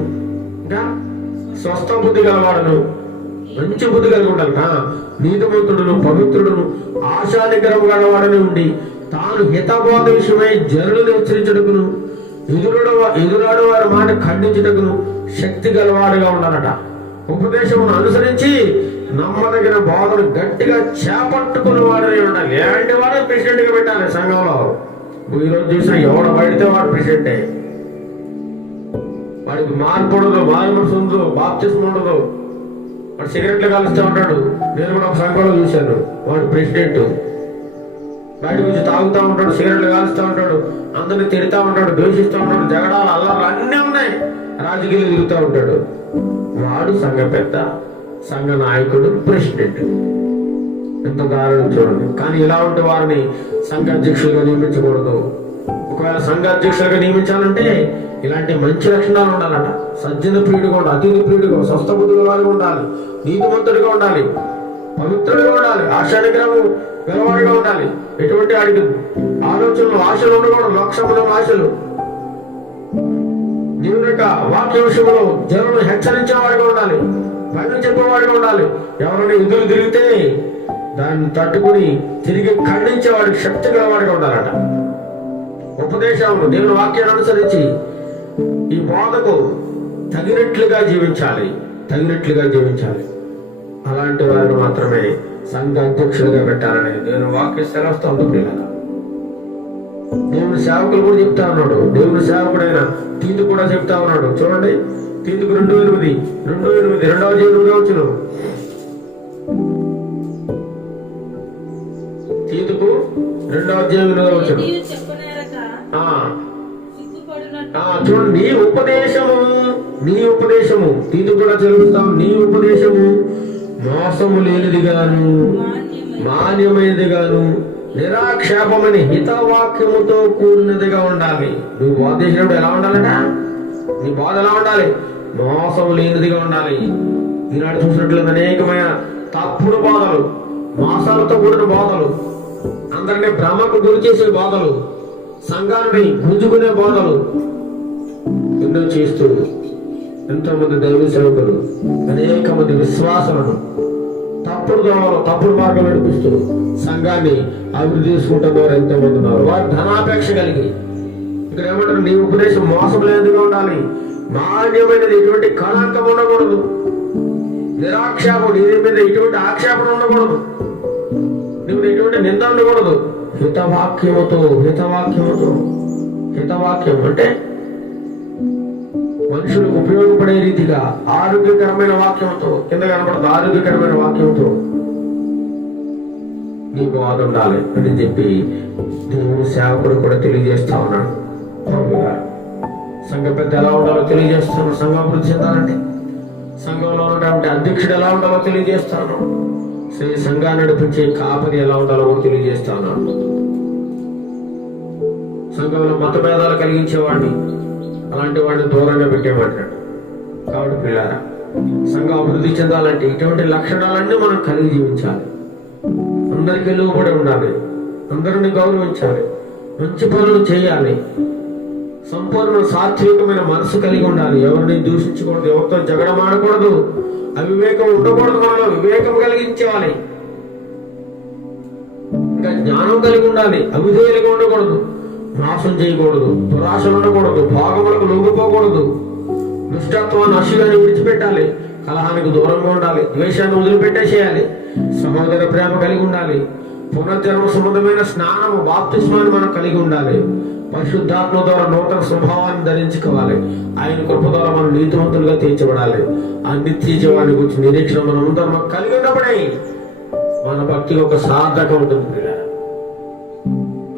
ఇంకా స్వస్థ బుద్ధి గలవాడును, మంచి బుద్ధి కలిగి ఉండాలి. నీతిమంతుడును, పవిత్రుడును, ఆశానిగ్రహం గలవాడని ఉండి తాను హితబోధ విషయమై జనులను హెచ్చరించుటకును, ఎదురాడు వారి మాట ఖండించుటకును శక్తి గలవాడుగా ఉండాలట. ఉపదేశమును అనుసరించి నమ్మదగిన బోధను గట్టిగా చేపట్టుకుని వాడని ఉండాలి. ఎలాంటి వాడు ప్రెసిడెంట్ గా పెట్టాలి సంఘంలో. ఈరోజు చూసిన ఎవడు పడితే వాడు ప్రెసిడెంటే. వాడికి మార్పు ఉండదు, మారుమనసు ఉండదు, బాప్తిస్మం ఉండదు. వాడు సిగరెట్లు కాలుస్తూ ఉంటాడు. నేను కూడా ఒక సంఘంలో చూశాను. వాడు ప్రెసిడెంట్ బయటకు వచ్చి తాగుతూ ఉంటాడు, సిగరెట్లు కాలుస్తూ ఉంటాడు, అందరిని తిడుతూ ఉంటాడు, ద్వేషిస్తూ ఉంటాడు, జగడాలు అల్లర్లు అన్నీ ఉన్నాయి, రాజకీయాలు తిరుగుతూ ఉంటాడు. వాడు సంఘ పెద్ద, సంఘ నాయకుడు, ప్రెసిడెంట్. ఎంత దారుణం చూడండి. కానీ ఇలా ఉంటే వారిని సంఘ అధ్యక్షులుగా నియమించకూడదు. ఒకవేళ సంఘ అధ్యక్షులుగా నియమించాలంటే ఇలాంటి మంచి లక్షణాలు ఉండాలట. సజ్జన ప్రియుడిగా ఉండాలి, అతిథి ప్రియుడిగా, స్వస్థ బుద్ధుల వారిగా ఉండాలి, నీతిమంతుడిగా ఉండాలి, పవిత్రుడిగా ఉండాలి, ఆశానిగ్రహం గలవాడిగా ఉండాలి. ఎటువంటి వాడికి ఆలోచనలు, ఆశలు ఉండకూడదు, లోక్షములు ఆశలు. దేవుని యొక్క వాక్య విషయంలో జనులను హెచ్చరించేవాడిగా ఉండాలి, పైన చెప్పేవాడిగా ఉండాలి. ఎవరైనా ఎదురు తిరిగితే దాన్ని తట్టుకుని తిరిగి ఖండించేవాడికి శక్తి గలవాడిగా ఉండాలట. ఉపదేశమును, దేవుని వాక్యాన్ని అనుసరించి ఈ బోధకు తగినట్లుగా జీవించాలి, తగినట్లుగా జీవించాలి. అలాంటి వారిని మాత్రమే సంఘ అధ్యక్షులుగా పెట్టాలని దేవుని వాక్య సెలవుస్తోంది. పిల్లగా దేవుని సేవకులు కూడా చెప్తా ఉన్నాడు. దేవుని సేవకుడైన తీతు కూడా చెప్తా ఉన్నాడు. చూడండి, తీతుకు 2:8 2:8 తీతుకు 2:8 చూడండి, నీ ఉపదేశము తీతు కూడా చదువుతాం. నీ ఉపదేశము మోసము లేనిదిగాను, మాన్యమైనదిగాను, నిరాక్షేపమని హితవాక్యముతో కూడినదిగా ఉండాలి. నువ్వు బోధ చేసినప్పుడు ఎలా ఉండాలట? నీ బోధ ఎలా ఉండాలి? మోసం లేనిదిగా ఉండాలి. ఈనాడు చూసినట్లయితే అనేకమైన తప్పుడు బోధలు, మోసాలతో కూడిన బోధలు, అందరినీ భ్రమకు గురి చేసే బోధలు, సంఘాన్ని గుంజుకునే బోధలు ఎన్నో చేస్తూ ఎంతోమంది దైవ సేవకులు, అనేక మంది విశ్వాసాలను తప్పుడు దోమలు, తప్పుడు మార్గం నడిపిస్తూ సంఘాన్ని అభివృద్ధి చేసుకుంటున్న వారు ఎంతో మంది ఉన్నారు. వారు ధనాపేక్ష కలిగి, ఇక్కడ ఏమంటారు? నీ ఉపదేశం మోసం లేనిదిగా ఉండాలి, మాన్యమైనది, ఎటువంటి కళంకం ఉండకూడదు, నిరాక్షేపం, నీ మీద ఎటువంటి ఆక్షేపణ ఉండకూడదు, నువ్వు ఎటువంటి నింద ఉండకూడదు. హితవాక్యముతో, హితవాక్యం అంటే మనుషులకు ఉపయోగపడే రీతిగా ఆరోగ్యకరమైన వాక్యంతో, కింద కనపడదు, ఆరోగ్యకరమైన వాక్యంతో నీ బోధ ఉండాలి అని చెప్పి దేవుని సేవకుడు కూడా తెలియజేస్తా ఉన్నాడు. సంఘ పెద్ద ఎలా ఉండాలో తెలియజేస్తున్నాడు. సంఘం అభివృద్ధి చెందాలంటే సంఘంలో ఉన్నటువంటి అధ్యక్షుడు ఎలా ఉండాలో తెలియజేస్తాను. సంఘాన్ని నడిపించే కాపరి ఎలా ఉండాలో కూడా తెలియజేస్తాను. సంఘంలో మతభేదాలు కలిగించేవాడిని అలాంటి వాడిని దూరంగా పెట్టేమంటాడు. కాబట్టి పిల్లారా, సంఘం అభివృద్ధి చెందాలంటే ఇటువంటి లక్షణాలన్నీ మనం కలిగి జీవించాలి. అందరికీ లోబడి ఉండాలి, అందరిని గౌరవించాలి, మంచి పనులు చేయాలి, సంపూర్ణ సాత్వికమైన మనసు కలిగి ఉండాలి, ఎవరిని దూషించకూడదు, ఎవరితో జగడమాడకూడదు, అవివేకం ఉండకూడదు, మనలో వివేకం కలిగించాలి, ఇంకా జ్ఞానం కలిగి ఉండాలి, అవిధేయులుగా ఉండకూడదు, మోసం చేయకూడదు, దురాశలు ఉండకూడదు, భాగములకు లొంగిపోకూడదు, దుష్టత్వాన్ని అశుగాన్ని విడిచిపెట్టాలి, కలహానికి దూరంగా ఉండాలి, ద్వేషాన్ని వదిలిపెట్టేసేయాలి, సహోదర ప్రేమ కలిగి ఉండాలి, పునర్జన్మ సంబంధమైన స్నానము బాప్తిస్మాన్ని మనం కలిగి ఉండాలి, పరిశుద్ధాత్మ ద్వారా నూతన స్వభావాన్ని ధరించుకోవాలి, ఆయన కృప ద్వారా మనం నీతివంతులుగా తీర్చబడాలి. ఆ నిత్య జీవాన్ని గురించి నిరీక్షణ మనం అందరం కలిగి ఉన్నప్పుడే మన భక్తికి ఒక సార్థక ఉంటుంది.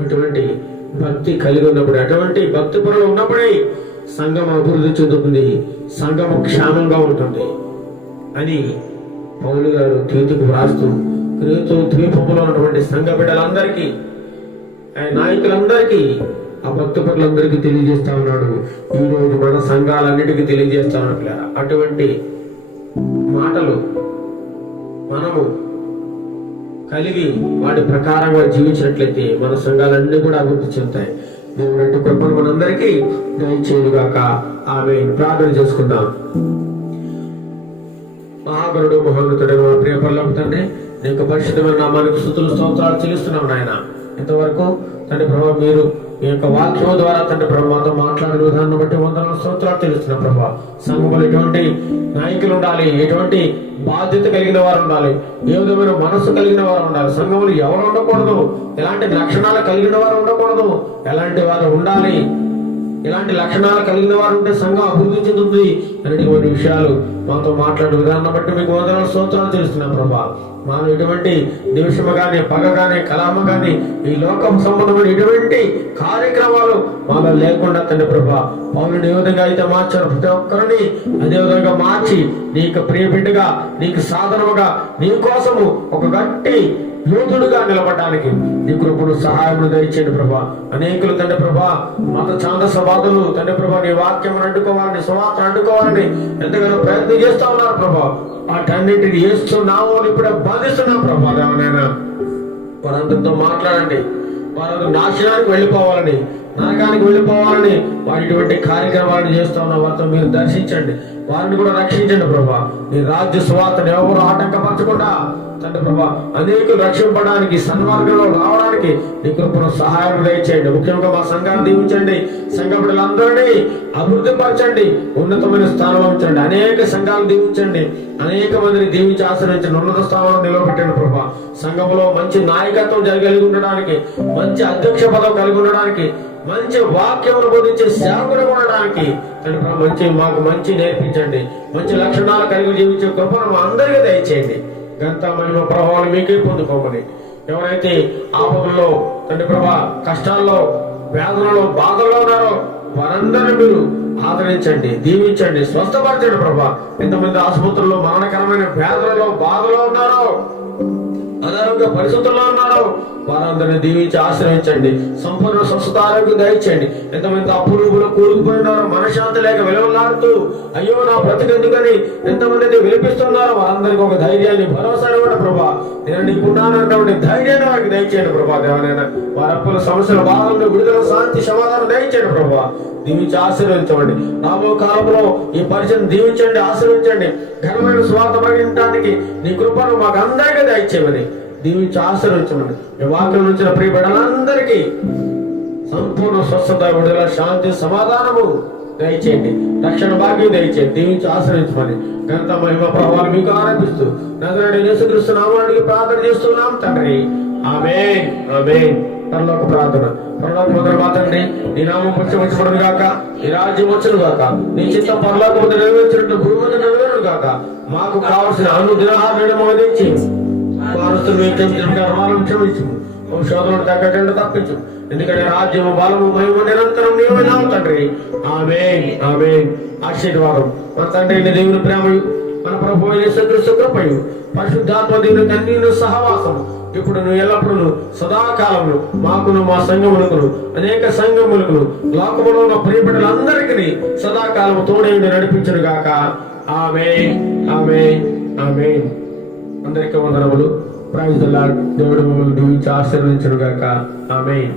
అటువంటి భక్తి కలిగి ఉన్నప్పుడు, అటువంటి భక్తి పరులు ఉన్నప్పుడే సంఘం అభివృద్ధి చెందుతుంది, సంఘం క్షేమంగా ఉంటుంది అని పౌలు గారు తీతుకు వ్రాస్తూ క్రీస్తు ద్వీపంలో ఉన్నటువంటి సంఘ బిడ్డలందరికీ, ఆయన నాయకులందరికీ, ఆ భక్తి పరులందరికీ తెలియజేస్తా ఉన్నాడు. ఈ రోజు మన సంఘాలన్నిటికీ తెలియజేస్తా ఉన్నట్లే అటువంటి మాటలు మనము కలిగి వాటి ప్రకారంగా జీవించినట్లయితే మన సంఘాలన్నీ కూడా అభివృద్ధి చెందుతాయి. దేవుడు రెండు కృపను మనందరికీ దయచేయుగాక. ఆమేన్. ప్రార్థన చేసుకుందాం. మహాగరుడు మహోన్నతుడైన మా ప్రియ పరలోక తండ్రి, నీ యొక్క పరిశుద్ధమైన నామానికి స్తుతులు స్తోత్రాలు చెల్లిస్తున్నాం నాయన. ఇంతవరకు తండ్రి ప్రభావ మీరు ఈ యొక్క వాక్యం ద్వారా తండ్రి ప్రభు మాతో మాట్లాడిన విధానం బట్టి వందనాలు స్తోత్రాలు తెలుస్తున్నాం ప్రభావ. సంఘంలో ఎటువంటి నాయకులు ఉండాలి, ఎటువంటి బాధ్యత కలిగిన వారు ఉండాలి, ఏ విధమైన మనసు కలిగిన వారు ఉండాలి, సంఘంలో ఎవరు ఉండకూడదు, ఎలాంటి లక్షణాలు కలిగిన వారు ఉండకూడదు, ఎలాంటి వారు ఉండాలి, ఇలాంటి లక్షణాలు కలిగిన వారు ఉంటే సంఘం అభివృద్ధి చెందుతుంది అనేటువంటి విషయాలు మాతో మాట్లాడే విధానం బట్టి మీకు వందనాలు స్తోత్రాలు తెలుస్తున్నాం ప్రభా. మనం ఎటువంటి నిమిషము గాని, పగ గాని, కలామ గాని, ఈ లోకం సంబంధమైన ఎటువంటి కార్యక్రమాలు మాలో లేకుండా తండ్రి ప్రభా, పౌరుని ఏ విధంగా అయితే మార్చారు ప్రతి ఒక్కరిని అదే విధంగా మార్చి నీకు ప్రియ బిడ్డగా, నీకు సాధనముగా, నీ కోసము ఒక గట్టి యోధుడుగా నిలబడడానికి నీ కృపను సహాయమును దయచేయండి ప్రభా. అనేకులు తండ్రి ప్రభా మత ఛాందస బాధలు తండ్రి ప్రభా నీ వాక్యం అడ్డుకోవాలని, సువార్త అడ్డుకోవాలని ఎంతగానో ప్రయత్నం చేస్తా ఉన్నారు ప్రభా. వాటన్నింటిని చేస్తున్నాము ఇప్పుడే బాధిస్తున్నాం ప్రభా. దేవనైనా వారందరితో మాట్లాడండి, వారందరూ నాశనానికి వెళ్ళిపోవాలని, నరకానికి వెళ్ళిపోవాలని వారి ఇటువంటి కార్యక్రమాలను చేస్తా ఉన్న వారితో మీరు దర్శించండి, వారిని కూడా రక్షించండి ప్రభా. నీ రాజ్య సువార్తను ఎవరు ఆటంకపరచకుండా తండ్రి ప్రభా అనేకులు రక్షింపడానికి, సన్మార్గంలో రావడానికి నీ కృపను సహాయం దయచేయండి. ముఖ్యంగా మా సంఘాన్ని దీవించండి, సంఘ బిడ్డలందరినీ అభివృద్ధి పరచండి, ఉన్నతమైన స్థానంలో ఉంచండి, అనేక సంఘాలు దీవించండి, అనేక మందిని దీవించి ఆశ్రయించండి, ఉన్నత స్థానంలో నిలబెట్టండి ప్రభా. సంఘంలో మంచి నాయకత్వం కలిగి ఉండడానికి, మంచి అధ్యక్ష పదవి కలిగి ఉండడానికి, మంచి వాక్యమును బోధించే సేవకులు ఉండడానికి తండ్రి మాకు మంచి నేర్పించండి, మంచి లక్షణాలు కలిగి జీవించే కృపను మా అందరికీ దయచేయండి. గంత మహిమ ప్రభావాలు మీకే పొందుకోమని, ఎవరైతే ఆపదల్లో తండ్రి ప్రభా కష్టాల్లో, వేదనలో, బాధల్లో ఉన్నారో వారందరినీ మీరు ఆదరించండి, దీవించండి, స్వస్థపరచండి ప్రభా. ఎంతమంది ఆసుపత్రుల్లో మరణకరమైన వేదనలో, బాధలో ఉన్నారో, అనారోగ్య పరిస్థితుల్లో ఉన్నారో వారందరినీ దీవించి ఆశ్రయించండి, సంపూర్ణ స్వస్థత ఆరోగ్యం దయచేయండి. ఎంతమంది అప్పులు కూరుకుపోయినారో, మనశ్శాంతి లేక విలువలాడుతూ అయ్యో నా బ్రతికెందుకని ఎంతమంది అయితే విలిపిస్తున్నారో వారందరికీ ఒక ధైర్యాన్ని, భరోసా ఇవ్వండి ప్రభా. నేను నీకున్నానటువంటి ధైర్యాన్ని వారికి దయచేయండి ప్రభా. దేవనైనా వారి అప్పుల సమస్యల బాధలను విడుదల, శాంతి, సమాధానం దయచేయండి ప్రభా. దీవించి ఆశీర్వదించండి. రాబో కాలంలో ఈ పరిచయం దీవించండి, ఆశీర్వించండి. ఘనమైన స్వార్థ ప్రకటించడానికి నీ కృపను మాకు అందరికీ దయచేయమని దీవించి ఆశీర్వించమని ఈ వాక్యం నుంచి ప్రియ బిడ్డలందరికీ సంపూర్ణ స్వస్థత, విడుదల, శాంతి, సమాధానము దయచేయండి, రక్షణ భాగ్యం దయచేయండి. దీవించి ఆశ్రయించమని ఘనత, మహిమ, ప్రభావాలు మీకు ఆరోపిస్తూ నజరేయుడైన యేసుక్రీస్తు నామానికి ప్రార్థన చేస్తున్నాం తండ్రి. ఆమేన్, ఆమేన్. పరలోక ప్రార్థన. పరలోక మొదలు మాత్రండి, నీ నామం పరిచయించబడును గాక, నీ రాజ్యం వచ్చును గాక, నీ చిత్తం పరలోక మొదలు నెరవేర్చినట్టు భూమి మీద నెరవేరును గాక. మాకు కావలసిన అనుదినాహారం అందించి క్షమించు, శోధనలు తగ్గకుండా తప్పించు. ఎందుకంటే రాజ్యము, బలము, మహిమ నిరంతరం నీవే తండ్రి. ఆమేన్, ఆమేన్. ఆశీర్వాదం మన తండ్రి దేవుని ప్రేమ మన ప్రభు యేసుక్రీస్తు కృపయు పరిశుద్ధాత్మ దేవుని అన్ని సహవాసము ఇప్పుడు నువ్వు ఎల్లప్పుడూ సదాకాలమును మాకును మా సంఘములకును అనేక సంఘములకును లోకములో ఉన్న ప్రియబిడ్డలందరికీ సదాకాలము తోడేయుడు నడిపించును గాక. ఆమేన్, ఆమేన్, ఆమేన్. అందరికీ వందనములు. Praise the lord. దేవుడు మిమ్మల్ని దీవించి ఆశీర్వదించును గాక. ఆమేన్.